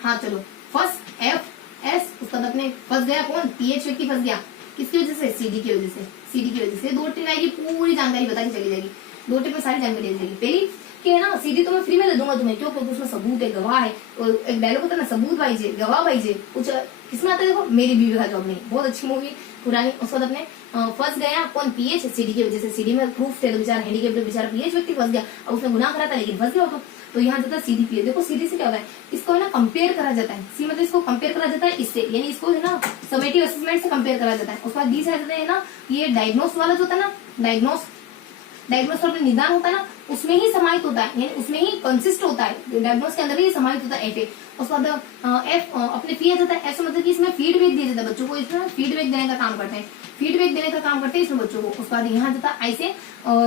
हाँ चलो फर्स्ट एफ उसका तो अपने फंस गया, कौन पीएच व्यक्ति फंस गया, किसकी वजह से, सीडी की वजह से। सीडी की वजह से 2 ट्रिक आएगी, पूरी जानकारी बता के चली जाएगी, 2 ट्रिक में सारी जानकारी दे जाएगी। पहली कि है ना सीडी तो मैं फ्री में दे दूंगा तुम्हें, क्यों, क्योंकि उसमें सबूत है, गवाह है। और एक डायलॉग होता है ना, सबूत भाईजे गवाह भाईजे, कुछ किसमें आता है, देखो मेरी बीवी का जॉब नहीं, बहुत अच्छी मूवी पुरानी। उसके बाद अपने फंस गया कौन, पीएच, सीडी की वजह से। सीडी में प्रूफ थे तो बेचारा हैंडीकेप बेचारा पीएच व्यक्ति फंस गया, और उसने गुनाह करा था लेकिन फंस गया तो यहाँ जाता है सीडी पीएच। देखो सीडी से क्या होता है, इसको है ना कंपेयर करा जाता है, सी मतलब इसको कंपेयर करा जाता है इससे, यानी इसको है ना समेटिव असेसमेंट से कंपेयर करा जाता है। उसके बाद डी से आ जाता है ना ये डायग्नोस वाला जो होता है ना, डायग्नोस और निदान होता है ना, उसमें ही समाहित होता है, यानी उसमें ही कंसिस्ट होता है, डायग्नोस के अंदर ही समाहित होता है एफ। उसके बाद एफ अपने फी आ जाता है, ऐसा मतलब कि इसमें फीडबैक दिया जाता है बच्चों को, इसमें फीडबैक देने का काम करते हैं, फीडबैक देने का काम करते हैं इसमें बच्चों को। उसके बाद यहाँ जाता है आई से,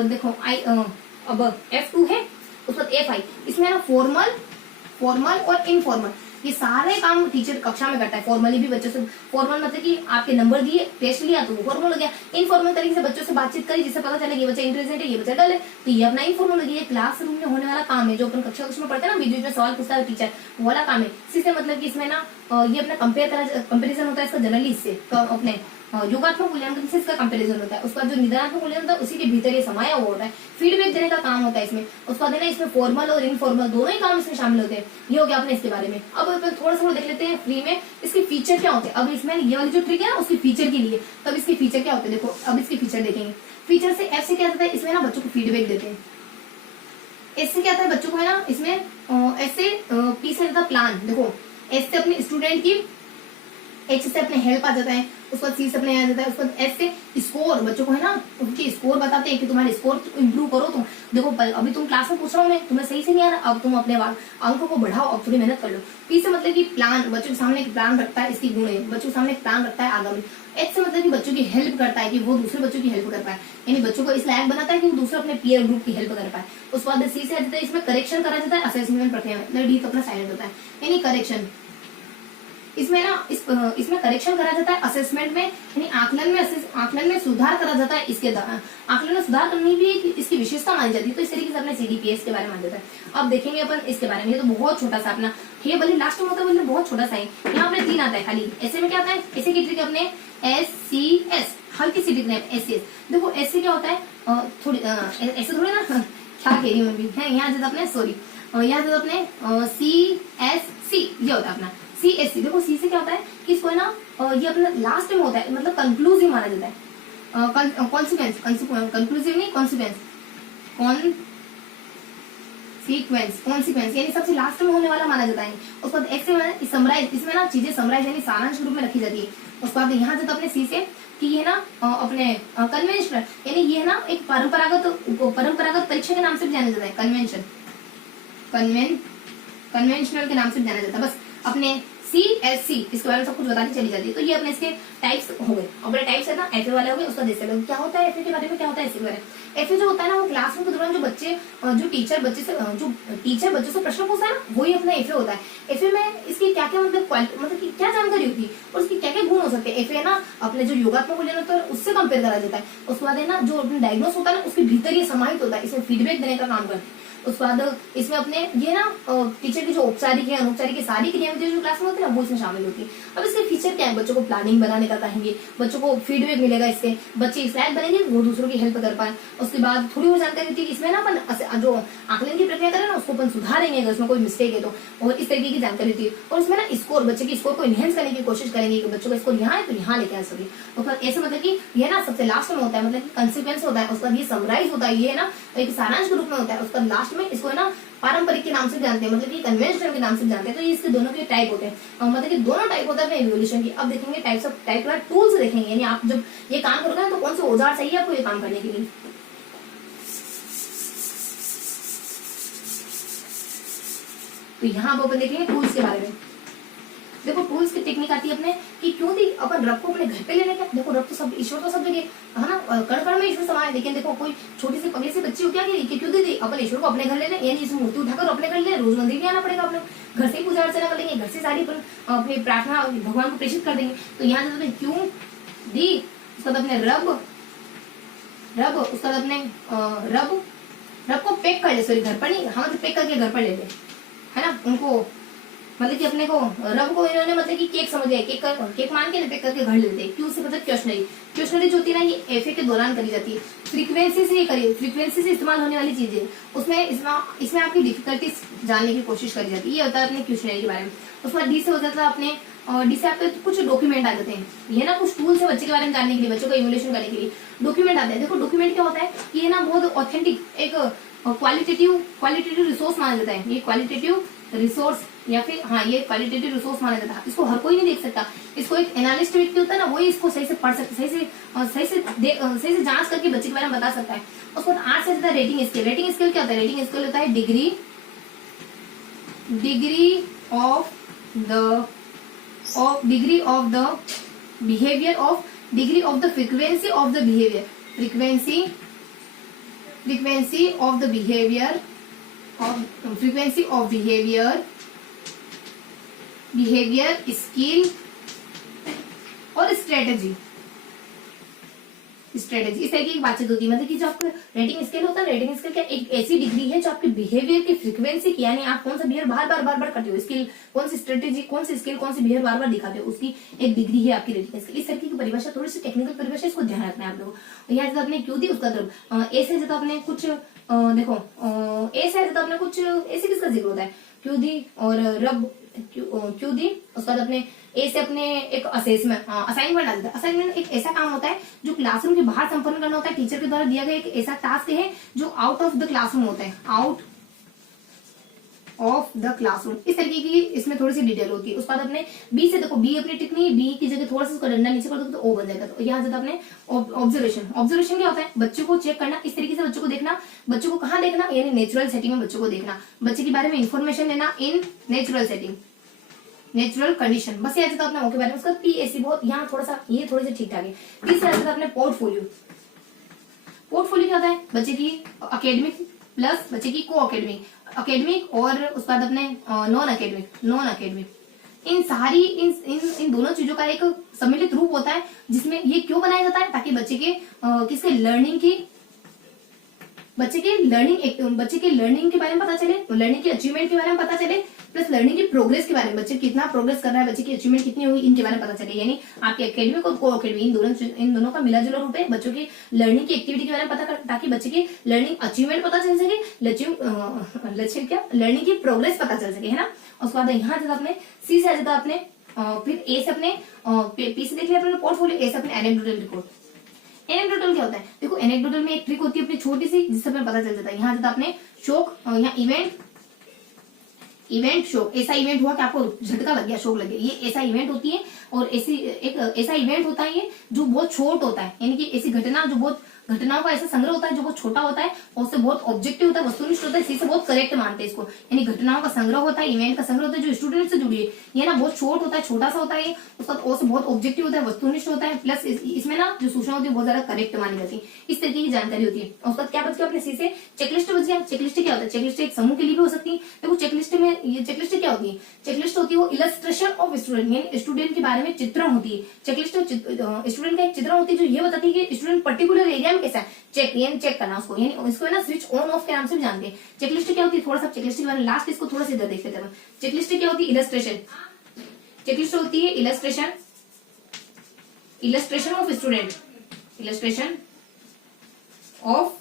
देखो आई अब F2 है, उसके बाद F आई, इसमें ना फॉर्मल और इनफॉर्मल, ये सारे काम टीचर कक्षा में करता है। फॉर्मली भी बच्चों से, फॉर्मल मतलब कि आपके नंबर दिए, टेस्ट लिया तो वो फॉर्मल हो गया। इनफॉर्मल तरीके से बच्चों से बातचीत करी जिससे पता चले ये बच्चा इंटेलिजेंट है, ये बच्चा डल है, तो ये अपना इनफॉर्मल हो गया। ये क्लासरूम में होने वाला काम है, जो अपन कक्षा में पढ़ते हैं ना, बीच में सवाल पूछता है टीचर, वो वाला काम है। इसी से मतलब कि इसमें ना ये अपना कंपेरिजन होता है इसका जनरली इससे अपने योगात्मक मूल्यांकन से इसका कंपैरिजन होता है। उसका जो निदानात्मक मूल्यांकन होता है उसी के भीतर ये समाया हुआ होता है। फीडबैक देने का काम होता है इसमें। उसका देना इसमें फॉर्मल और इनफॉर्मल दोनों ही काम इसमें शामिल होते हैं। ये हो गया अपने इसके बारे में। अब अपन थोड़ा सा देख लेते हैं फ्री में इसके फीचर क्या होते हैं। अब इसमें ये वाली जो ट्रिक है ना उसकी फीचर के लिए, तब इसके फीचर क्या होते हैं देखो। अब इसके फीचर देखेंगे। फीचर से एफ से क्या होता है, इसमें ना बच्चों को फीडबैक देते हैं। एस से क्या होता है बच्चों को है ना इसमें, एस से पी से प्लान। देखो एस से अपने स्टूडेंट की, एच से अपने हेल्प आ जाता है, उसके बाद सी से अपने आ जाता है, उसके बाद एस से स्कोर। बच्चों को है ना उनके स्कोर बताते हैं कि तुम्हारे स्कोर इंप्रूव करो तुम। देखो अभी तुम क्लास में पूछ रहा हूँ मैं, तुम्हें सही से नहीं आ रहा, अब तुम अपने अंकों को बढ़ाओ, अब थोड़ी मेहनत कर लो। पी से मतलब कि प्लान, बच्चों के सामने एक प्लान रखता है, इसकी गुण है, बच्चों के सामने एक प्लान रखता है आगामी। एच से मतलब कि बच्चों की हेल्प करता है कि वो दूसरे बच्चों की हेल्प कर पाए, यानी बच्चों को इस लायक बनाता है कि वो दूसरे अपने पीयर ग्रुप की हेल्प कर पाए। उसके बाद सी से आ जाता है, इसमें करेक्शन करा जाता है, असेसमेंट प्रक्रिया में। डी तो अपना साइलेंट होता है, यानी करेक्शन। इसमें ना इसमें करेक्शन करा जाता है असेसमेंट में, यानी आकलन में सुधार करा जाता है। इसके आकलन में सुधार करनी भी इसकी विशेषता मानी जाती है। तो इस तरीके से अपने सीडीपीएस के बारे में मान जाता है। अब देखेंगे अपन इसके बारे में। ये तो बहुत छोटा सा अपना ये भले लास्ट में होता है, मतलब बहुत छोटा सा है। यहाँ अपने 3 आता है खाली। ऐसे में क्या आता है, ऐसे की ट्रिक अपने SCS, हल्की सी ट्रिक है SCS। देखो ऐसे क्या होता है, थोड़ी ऐसे थोड़ी ना क्या कह रही हूँ मैं भी है। यहाँ जाता अपने सॉरी यहाँ जाता अपने CSC, ये होता है अपना CSC। देखो सी से क्या होता है कि इसको है ना ये अपना लास्ट में होता है, मतलब कंक्लूसिव माना जाता है। कॉन्सिक्वेंस, कंक्लूसिव नहीं, कॉन्सिक्वेंस यानी सबसे लास्ट में होने वाला माना जाता है। उसके बाद एक्स से समराइज, इसमें ना चीजें समराइज यानी सारांश रूप में रखी जाती है। उसके बाद यहाँ जाता अपने सी से कि ये ना अपने कन्वेंशनल, यानी ये ना एक परंपरागत परीक्षा के नाम से भी जाना जाता है। कन्वेंशनल के नाम से भी जाना जाता है। बस अपने CSC इसके बारे में सब कुछ बताती चली जाती है। तो ये अपने इसके टाइप्स हो गए। अपने टाइप्स है ना एफए वाले हो गए। उसका देख सकते क्या होता है एफए के बारे में, क्या होता है इसके बारे में। एफए जो होता है ना वो क्लासरूम के दौरान जो टीचर बच्चों से प्रश्न पूछता है ना, वही अपना एफए होता है। एफए में इसकी क्या क्या मतलब कि क्या जानकारी होती है और उसकी क्या क्या गुण हो सकते हैं। एफए ना अपने जो योगात्मक मूल्यांकन होता है उससे कंपेयर करा जाता है। उसके बाद है ना जो अपने डायग्नोस होता है ना उसके भीतर ये समाहित होता है, इसमें फीडबैक देने का काम करते हैं। उसके बाद इसमें अपने ये ना टीचर की जो औपचारिक है अनौपचारिक सारी क्रियाएं जो क्लास में होती है ना वो इसमें शामिल होती है। अब इसके फीचर क्या है, बच्चों को प्लानिंग बनाने का कहेंगे, बच्चों को फीडबैक मिलेगा, इससे बच्चे इस लायक बनेंगे वो दूसरों की हेल्प कर पाए। उसके बाद थोड़ी और जानकारी होती है इसमें ना अपन जो आकलन की प्रक्रिया करें ना उसको अपन सुधारेंगे अगर उसमें कोई मिस्टेक है तो, और इस तरीके की जानकारी होती है। और इसमें ना स्कोर, बच्चे की स्कोर को इनहेंस करने की कोशिश करेंगे कि बच्चों का स्कोर यहाँ है तो यहाँ लेके आ सके। तो ऐसे मतलब कि ये ना सबसे लास्ट में होता है, मतलब कंसिक्वेंस होता है। उसका ये समराइज होता है, ये है ना एक सारांश के रूप में होता है। उसका लास्ट में इसको है ना पारंपरिक के नाम से जानते हैं, मतलब कि कन्वेंशनल के नाम से जानते हैं। तो ये इसके दोनों के टाइप होते हैं, मतलब कि दोनों टाइप होता है इवोल्यूशन की। अब देखेंगे टाइप टूल्स देखेंगे, यानी आप जब ये काम करोगे ना तो कौन से औजार चाहिए आपको ये काम करने के लिए। तो यहाँ अपन देखेंगे टूल्स के बारे में। देखो टूल्स की टेक्निक आती है अपने कि क्यों दी अपन रब को अपने घर पे ले लेंगे। देखो रब तो सब ईश्वर तो सब जगह है ना, कण कण में ईश्वर समाये। लेकिन देखो कोई छोटी सी पगली सी बच्ची हो क्या कि क्यों दी अपन ईश्वर को अपने घर ले लें, यानी इस मूर्ति उठाकर अपने घर ले, रोज मंदिर नहीं आना पड़ेगा, अपने घर से ही पूजा अर्चना कर लेंगे, घर से सारी अपनी प्रार्थना भगवान को प्रेषित कर देंगे। तो यहाँ से क्यों दी, उसका अपने रब उसका अपने रब को पैक कर ले, सॉरी घर पर नहीं, हाँ मतलब पैक करके घर पर ले ले, है ना। उनको मतलब कि अपने को रब को इन्होंने मतलब कि केक समझ गया, केक मान के पैक करके घर ले लेते हैं। क्यों से मतलब क्वेश्चनरी जो होती है ना ये एफए के दौरान करी जाती है। फ्रीक्वेंसी से इस्तेमाल होने वाली चीजें इसमें आपकी डिफिकल्टीज जानने की कोशिश करी जाती है। ये होता है अपने क्वेश्चनरी के बारे में। उसके बाद डी से हो जाता है अपने डी से आपके कुछ डॉक्यूमेंट आ जाते हैं। ये ना कुछ टूल्स है बच्चे के बारे में जानने के लिए, बच्चों का इवोल्यूशन करने के लिए डॉक्यूमेंट आते हैं। देखो डॉक्यूमेंट क्या होता है, ये ना बहुत ऑथेंटिक एक क्वालिटेटिव रिसोर्स माना जाता है। ये क्वालिटेटिव रिसोर्स या फिर हाँ ये क्वालिटेटिव रिसोर्स माना जाता है। इसको हर कोई नहीं देख सकता, इसको एक एनालिस्ट व्यक्ति होता है ना वही इसको सही से पढ़ सकता है, सही से जांच करके बच्चे के बारे में बता सकता है। उसको आर्ट से रेटिंग स्केल। रेटिंग स्केल क्या होता है, रेटिंग स्केल होता है degree of the behaviour of degree of the frequency of the behaviour, frequency of behavior behaviour, skill और स्ट्रेटेजी। इस तरीके की बातचीत होती है। मतलब कि जो आपका रेटिंग स्केल होता है, रेटिंग स्केल क्या एक ऐसी डिग्री है जो आपके बिहेवियर की फ्रीक्वेंसी की, यानी आप कौन सा बिहेवियर बार बार करते हो, स्किल कौन सी, स्ट्रेटेजी कौन सी, स्किल कौन सी बिहेवियर बार बार दिखाते हो, उसकी एक डिग्री है आपकी रेटिंग स्केल। इस तरीके की परिभाषा, थोड़ी सी टेक्निकल परिभाषा, इसको ध्यान रखना है आप लोग। यहाँ जब आपने क्यों दी उसका मतलब ए से जब आपने कुछ देखो ए से जब आपने कुछ ऐसे किसका जिक्र होता है, क्यों दी और रब क्यों दी, उसके बाद अपने ए से अपने एक असेसमेंट असाइनमेंट आ जाता है। असाइनमेंट एक ऐसा काम होता है जो क्लासरूम के बाहर संपन्न करना होता है, टीचर के द्वारा दिया गया एक ऐसा टास्क है जो आउट ऑफ द क्लासरूम होता है, आउट ऑफ द क्लासरूम। इस तरीके की इसमें थोड़ी सी डिटेल होती है। उसके बाद अपने बी से देखो, बी अपनी टिक नहीं, बी की जगह थोड़ा सा उसका डंडा नीचे कर दो तो ओ बन जाएगा। तो यहाँ जाता अपने ऑब्जर्वेशन। ऑब्जर्वेशन क्या होता है, बच्चों को चेक करना, इस तरीके से बच्चों को देखना। बच्चों को कहाँ देखना, यानी नेचुरल सेटिंग में बच्चों को देखना, बच्चे के बारे में इंफॉर्मेशन लेना in natural setting, natural condition. बस ये आता अपने ओ के बारे में। उसका पीएससी बहुत यहाँ थोड़ा सा ये थोड़ी सी ठीक ठाक है। तीसरा आता अपने पोर्टफोलियो। पोर्टफोलियो क्या होता है, बच्चे की अकेडमिक प्लस बच्चे की को अकेडमिक और उसके बाद अपने नॉन अकेडमिक इन सारी इन दोनों चीजों का एक सम्मिलित रूप होता है, जिसमें ये क्यों बनाया जाता है, ताकि बच्चे के किसके लर्निंग की, बच्चे के लर्निंग के बारे में पता चले, लर्निंग की अचीवमेंट के बारे में पता चले, प्लस लर्निंग की प्रोग्रेस के बारे में, बच्चे कितना प्रोग्रेस कर रहा है, बच्चे की अचीवमेंट कितनी हुई, इनके बारे में पता चले। यानी आपके एकेडमिक और को एकेडमिक इन दोनों का मिला जुला रूप है बच्चों की लर्निंग की एक्टिविटी के बारे में पता कर, ताकि बच्चे की लर्निंग अचीवमेंट पता चल सके, लर्निंग की प्रोग्रेस पता चल सके, है ना। उसके बाद यहाँ जब आपने सी से आ जाता आपने फिर ए से अपने पी से देख लिया अपने पोर्टफोलियो, ए से अपने एनेक्डोटल रिपोर्ट। एनेक्डोटल क्या होता है, देखो एनेक्डोटल में एक ट्रिक होती है अपनी छोटी सी, जिससे हमें पता चल जाता है। यहाँ जाता आपने शोक, यहाँ इवेंट शोक, ऐसा इवेंट हुआ कि आपको झटका लग गया, शोक लग गया, ये ऐसा इवेंट होती है। और ऐसा इवेंट होता है ये जो बहुत छोट होता है, यानी कि ऐसी घटना जो बहुत घटनाओं का ऐसा संग्रह होता है जो बहुत छोटा होता है और उससे बहुत ऑब्जेक्टिव होता है, वस्तुनिष्ठ होता है, इसी से बहुत करेक्ट मानते हैं इसको। यानी घटनाओं का संग्रह होता है, इवेंट का संग्रह होता है जो स्टूडेंट से जुड़ी है, ये ना बहुत छोट होता है, छोटा सा होता है, उसका से बहुत ऑब्जेक्टिव होता है, वस्तुनिष्ठ होता है, प्लस इसमें ना जो सूचना होती है बहुत ज्यादा करेक्ट मानी जाती है। इस तरीके की जानकारी होती है। और उसका क्या बच गया अपने सी से चेकलिस्ट बच गया। चेकलिस्ट क्या होता है, चेकलिस्ट एक समूह के लिए भी हो सकती है। देखो चेकलिस्ट में ये चेकलिस्ट क्या होती है, चेकलिस्ट होती है वो इलस्ट्रेशन ऑफ स्टूडेंट, यानी स्टूडेंट के बारे में चित्रण होती है। चेकलिस्ट स्टूडेंट का एक चित्रण होती है जो ये बताती है कि स्टूडेंट पर्टिकुलर एरिया में कैसा है, चेक करना उसको, यानी इसको ना स्विच ऑन ऑफ के नाम से भी जानते हैं। चेकलिस्ट क्या होती है, थोड़ा सा चेकलिस्ट के बारे में लास्ट इसको थोड़ा सा इधर देख लेते हैं। चेकलिस्ट क्या होती है, इलस्ट्रेशन। चेकलिस्ट होती है illustration of student, illustration of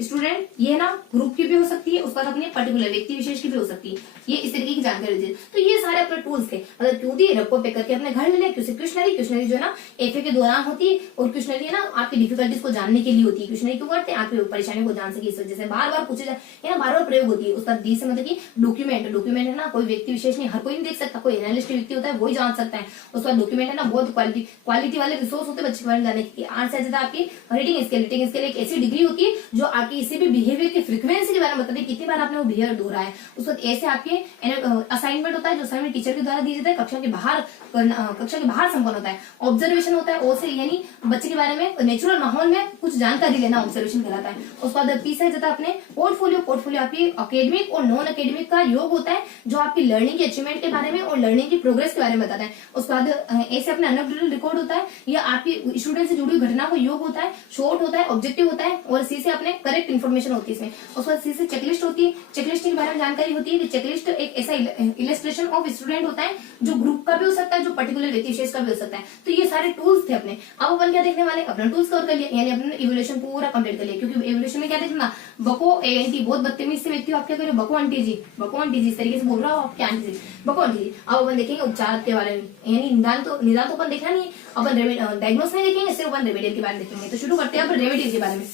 student ये ना ग्रुप की भी हो सकती है, उसके बाद अपने पर्टिकुलर व्यक्ति विशेष की भी हो सकती है। ये इस तरीके की जानकारी होती है। तो ये सारे अपने टूल्स थे। अगर क्यों दी रब को पे करके अपने घर ले ले, क्वेश्चनरी जो है ना एफए के दौरान होती है, और क्वेश्चनरी है ना आपकी डिफिकल्टीज को जानने के लिए होती है। क्वेश्चनरी क्यों करते हैं, आपकी परेशानियों को जान सके, इस वजह से बार बार पूछे जाए, ना बार बार प्रयोग होती है। उसका दी से मतलब की डॉक्यूमेंट है ना, कोई व्यक्ति विशेष नहीं, हर कोई नहीं देख सकता, कोई एनालिस्ट व्यक्ति होता है वही जान सकता है। उसका डॉक्यूमेंट है ना बहुत क्वालिटी वाले रिसोर्स होते हैं बच्चे के बारे में जानने के। आर से ज्यादा आपकी रेटिंग स्केल एक ऐसी डिग्री होती है जो आपकी इसी भी बिहेवियर की फ्रीक्वेंसी के बारे में बताती है, कितनी बार आपने वो बिहेवियर दोहरा है। उसके बाद ऐसे आपके असाइनमेंट होता है, जो असाइनमेंट टीचर के द्वारा दिया जाता है, कक्षा के बाहर संपन्न होता है। ऑब्जर्वेशन होता है ओ से, यानी बच्चे के बारे में नेचुरल माहौल में कुछ जानकारी लेना ऑब्जर्वेशन कहलाता है। उसके बाद पी से जाता अपने पोर्टफोलियो आपकी अकेडमिक और नॉन अकेडमिक का योग होता है, जो आपकी लर्निंग की अचीवमेंट के बारे में और लर्निंग की प्रोग्रेस के बारे में बताता है। उसके बाद ऐसे अपने एनेक्डोटल रिकॉर्ड होता है, यह आपकी स्टूडेंट से जुड़ी घटना को योग होता है, शॉर्ट होता है, ऑब्जेक्टिव होता है, और सी से अपने करेक्ट इन्फॉर्मेशन होती है इसमें। उसके बाद सी से चेकलिस्ट होती है। चेकलिस्ट के बारे में जानकारी होती है कि चेकलिस्ट एक ऐसा इलस्ट्रेशन ऑफ स्टूडेंट होता है जो ग्रुप का भी हो सकता है, जो पर्टिकुलर व्यक्ति विशेष का भी हो सकता है। तो ये सारे टूल्स थे अपने। अब अपन क्या देखने वाले, अपना टूल्स कवर कर लिया, यानी अपने इवोल्यूशन पूरा कंप्लीट कर लिया। क्योंकि इवोल्यूशन में क्या देखना, बको एंटी, बहुत बदतमीज से व्यक्ति आप क्या करें, बको आंटी जी इस तरीके से बोल रहा हो आप, क्या आंटी जी, बको आंटी जी। अब अपन देखेंगे उपचार के बारे में, यानी निदान तो अपन देखना नहीं, अपन डायग्नोस में देखेंगे, सिर्फ अपन रेमेडियल के बारे में देखेंगे। तो शुरू करते हैं अपन रेमेडियल के बारे में।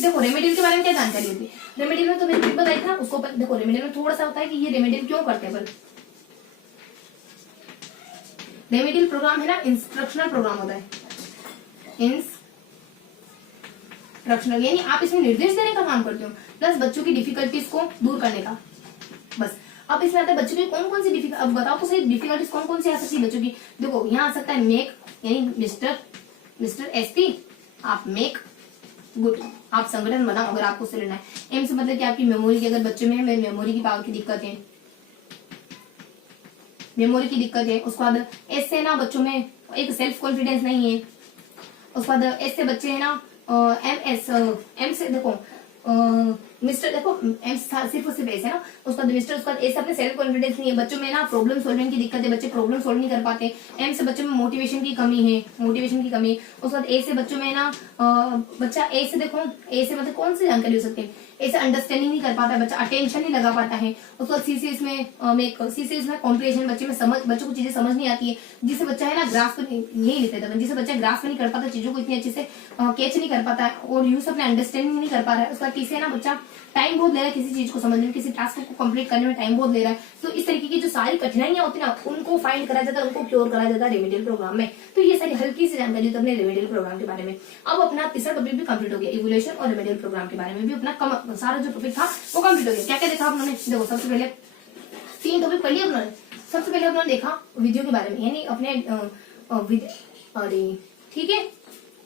देखो रेमेडियल के बारे में क्या जानकारी होती है, रेमेडियल में तो मैंने बताया था उसको। देखो रेमेडियल में थोड़ा सा होता है कि ये रेमेडियल क्यों करते हैं अपन। रेमेडियल प्रोग्राम है ना इंस्ट्रक्शनल प्रोग्राम होता है, इंस्ट्रक्शनल, यानी आप इसमें निर्देश देने का काम करते हो, प्लस बच्चों की डिफिकल्टीज को दूर करने का। बस अब इसमें आता है बच्चों की कौन कौन सी डिफिकल्टी, अब बताओ तो सही डिफिकल्टीज कौन कौन सी आ सकती है बच्चों की। देखो यहाँ आ सकता है मेक, यानी मिस्टर एसटी, आप मेक गुड, आप संगठन बनाओ अगर आपको उससे लेना है। एम से मतलब कि आपकी मेमोरी की, अगर बच्चे में मेमोरी की पावर की दिक्कत है, मेमोरी की दिक्कत है। उसके बाद एस से ना बच्चों में एक सेल्फ कॉन्फिडेंस नहीं है। उसके बाद एस से बच्चे है ना एम से देखो मिस्टर, देखो एम सिर्फ सिर्फ एस है ना, उसका मिस्टर, उसका एस अपने सेल्फ कॉन्फिडेंस नहीं है। बच्चों में ना प्रॉब्लम सॉल्विंग की दिक्कत है, बच्चे प्रॉब्लम सॉल्व नहीं कर पाते। एम से बच्चों में मोटिवेशन की कमी है, मोटिवेशन की कमी है। उसके बाद ए से बच्चों में ना बच्चा ए से देखो, ए से मतलब कौन सी जानकारी हो सकती है, ए से अंडरस्टैंडिंग नहीं कर पाता है बच्चा, अटेंशन नहीं लगा पाता है। उसके बाद सी से इसमें कॉम्प्रिहेंशन, बच्चे में समझ, बच्चों को चीजें समझ नहीं आती है, जिससे बच्चा है ना ग्रास्प नहीं लेते थे, जिससे बच्चा ग्रास्प नहीं कर पाता चीजों को, इतनी अच्छे से कैच नहीं कर पाता है और यूज अपने अंडरस्टैंडिंग नहीं कर पा रहा है। उसका तीसरे ना बच्चा टाइम बहुत ले रहा है किसी चीज को समझने में, किसी टास्क को कंप्लीट करने में टाइम बहुत ले रहा है। तो इस तरीके की जो सारी कठिनाइयां होती है ना, उनको फाइंड करा जाता है, उनको क्योर करा जाता है रेमेडियल प्रोग्राम में। तो ये सारी हल्की सी जानकारी तो अपने रेमेडियल प्रोग्राम के बारे में। अब अपना तीसरा टॉपिक भी कंप्लीट हो गया, इवोल्यूशन और रेमेडियल प्रोग्राम के बारे में भी अपना सारा जो टॉपिक था वो कंप्लीट हो गया। क्या क्या देखा आपने, देखो सबसे पहले 3 टॉपिक पढ़ लिया उन्होंने। सबसे पहले उन्होंने देखा वीडियो के बारे में, यानी अपने अरे ठीक है,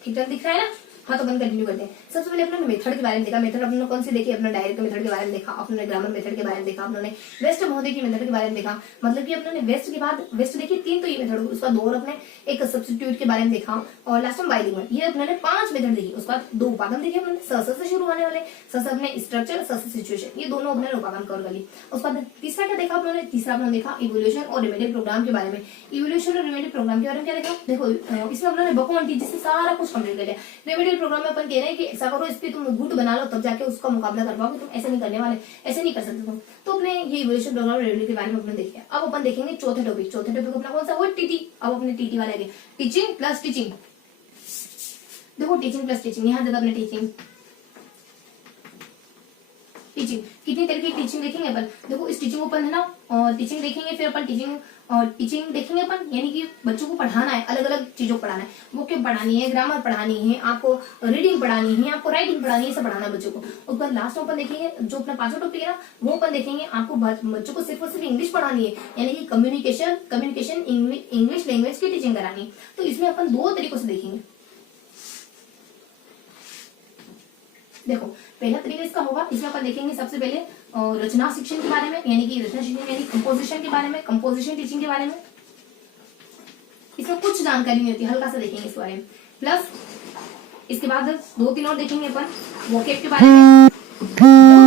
ठीक ठाक दिख रहा है ना, हाँ तो बंद कंटिन्यू करते हैं। सबसे पहले अपने मेथड के बारे में देखा, मेथड अपने कौन सी देखी, अपना डायरेक्ट मेथड के बारे में देखा, अपने ग्रामर मेथड के बारे में देखा, अपने वेस्ट महोदय की मेथड के बारे में देखा। मतलब कि अपने वेस्ट के बाद वेस्ट देखी 3 तो ये मेथड, उसका 2 और अपने एक सब्स्टिट्यूट के बारे में देखा, और लास्ट में बाइलिंगुअल, ये अपने 5 मेथड देखी। उसके बाद 2 उपागम देखे अपने, स से शुरू होने वाले, स अपने स्ट्रक्चर, स सिचुएशन, ये दोनों अपने उपागम कवर कर ली। उसके बाद तीसरा क्या देखा अपने, तीसरा अपने देखा इवोल्यूशन और रेमेडियल प्रोग्राम के बारे में। इवोल्यूशन और रेमेडियल प्रोग्राम के बारे में क्या देखा, देखो इसमें अपने बकवान थी जिससे सारा कुछ कंप्लीट कर लिया। रेमेडियल प्रोग्राम में अपन कह रहे हैं कि ऐसा करो, इस पे तुम गुड बना लो, तब जाके उसका मुकाबला कर पाओगे, तुम ऐसे नहीं करने वाले, ऐसे नहीं कर सकते तुम। तो अपने ये इवोल्यूशन प्रोग्राम रेमेडियल के बारे में अपने देखिए। अब अपन देखेंगे चौथे टॉपिक अपना कौन सा, वो टीटी। अब अपने टीटी वाले आगे, टीचिंग प्लस टीचिंग। देखो टीचिंग प्लस टीचिंग, यहाँ ज्यादा अपने टीचिंग कितनी तरह की टीचिंग देखेंगे अपन। देखो इस टीचिंग अपन है ना, टीचिंग देखेंगे, फिर अपन टीचिंग देखेंगे अपन, यानी कि बच्चों को पढ़ाना है, अलग अलग चीजों को पढ़ाना है, बुकें पढ़ानी है, ग्रामर पढ़ानी है, आपको रीडिंग पढ़ानी है, आपको राइटिंग पढ़ानी है, सब पढ़ाना है बच्चों को। उसके बाद लास्ट में अपन देखेंगे जो अपना 5वां टॉपिक है ना, वो अपन देखेंगे आपको बच्चों को सिर्फ और सिर्फ इंग्लिश पढ़ानी है, यानी कि कम्युनिकेशन इंग्लिश लैंग्वेज की टीचिंग करानी है। तो इसमें अपन 2 तरीकों से देखेंगे। देखो पहला तरीका इसका होगा, इसमें अपन देखेंगे सबसे पहले रचना शिक्षण के बारे में, यानी कि रचना शिक्षण यानी कंपोजिशन के बारे में, कंपोजिशन टीचिंग के बारे में। इसमें कुछ जानकारी नहीं होती, हल्का सा देखेंगे इस बारे में। प्लस इसके बाद 2-3 और देखेंगे अपन वोकैब के बारे में।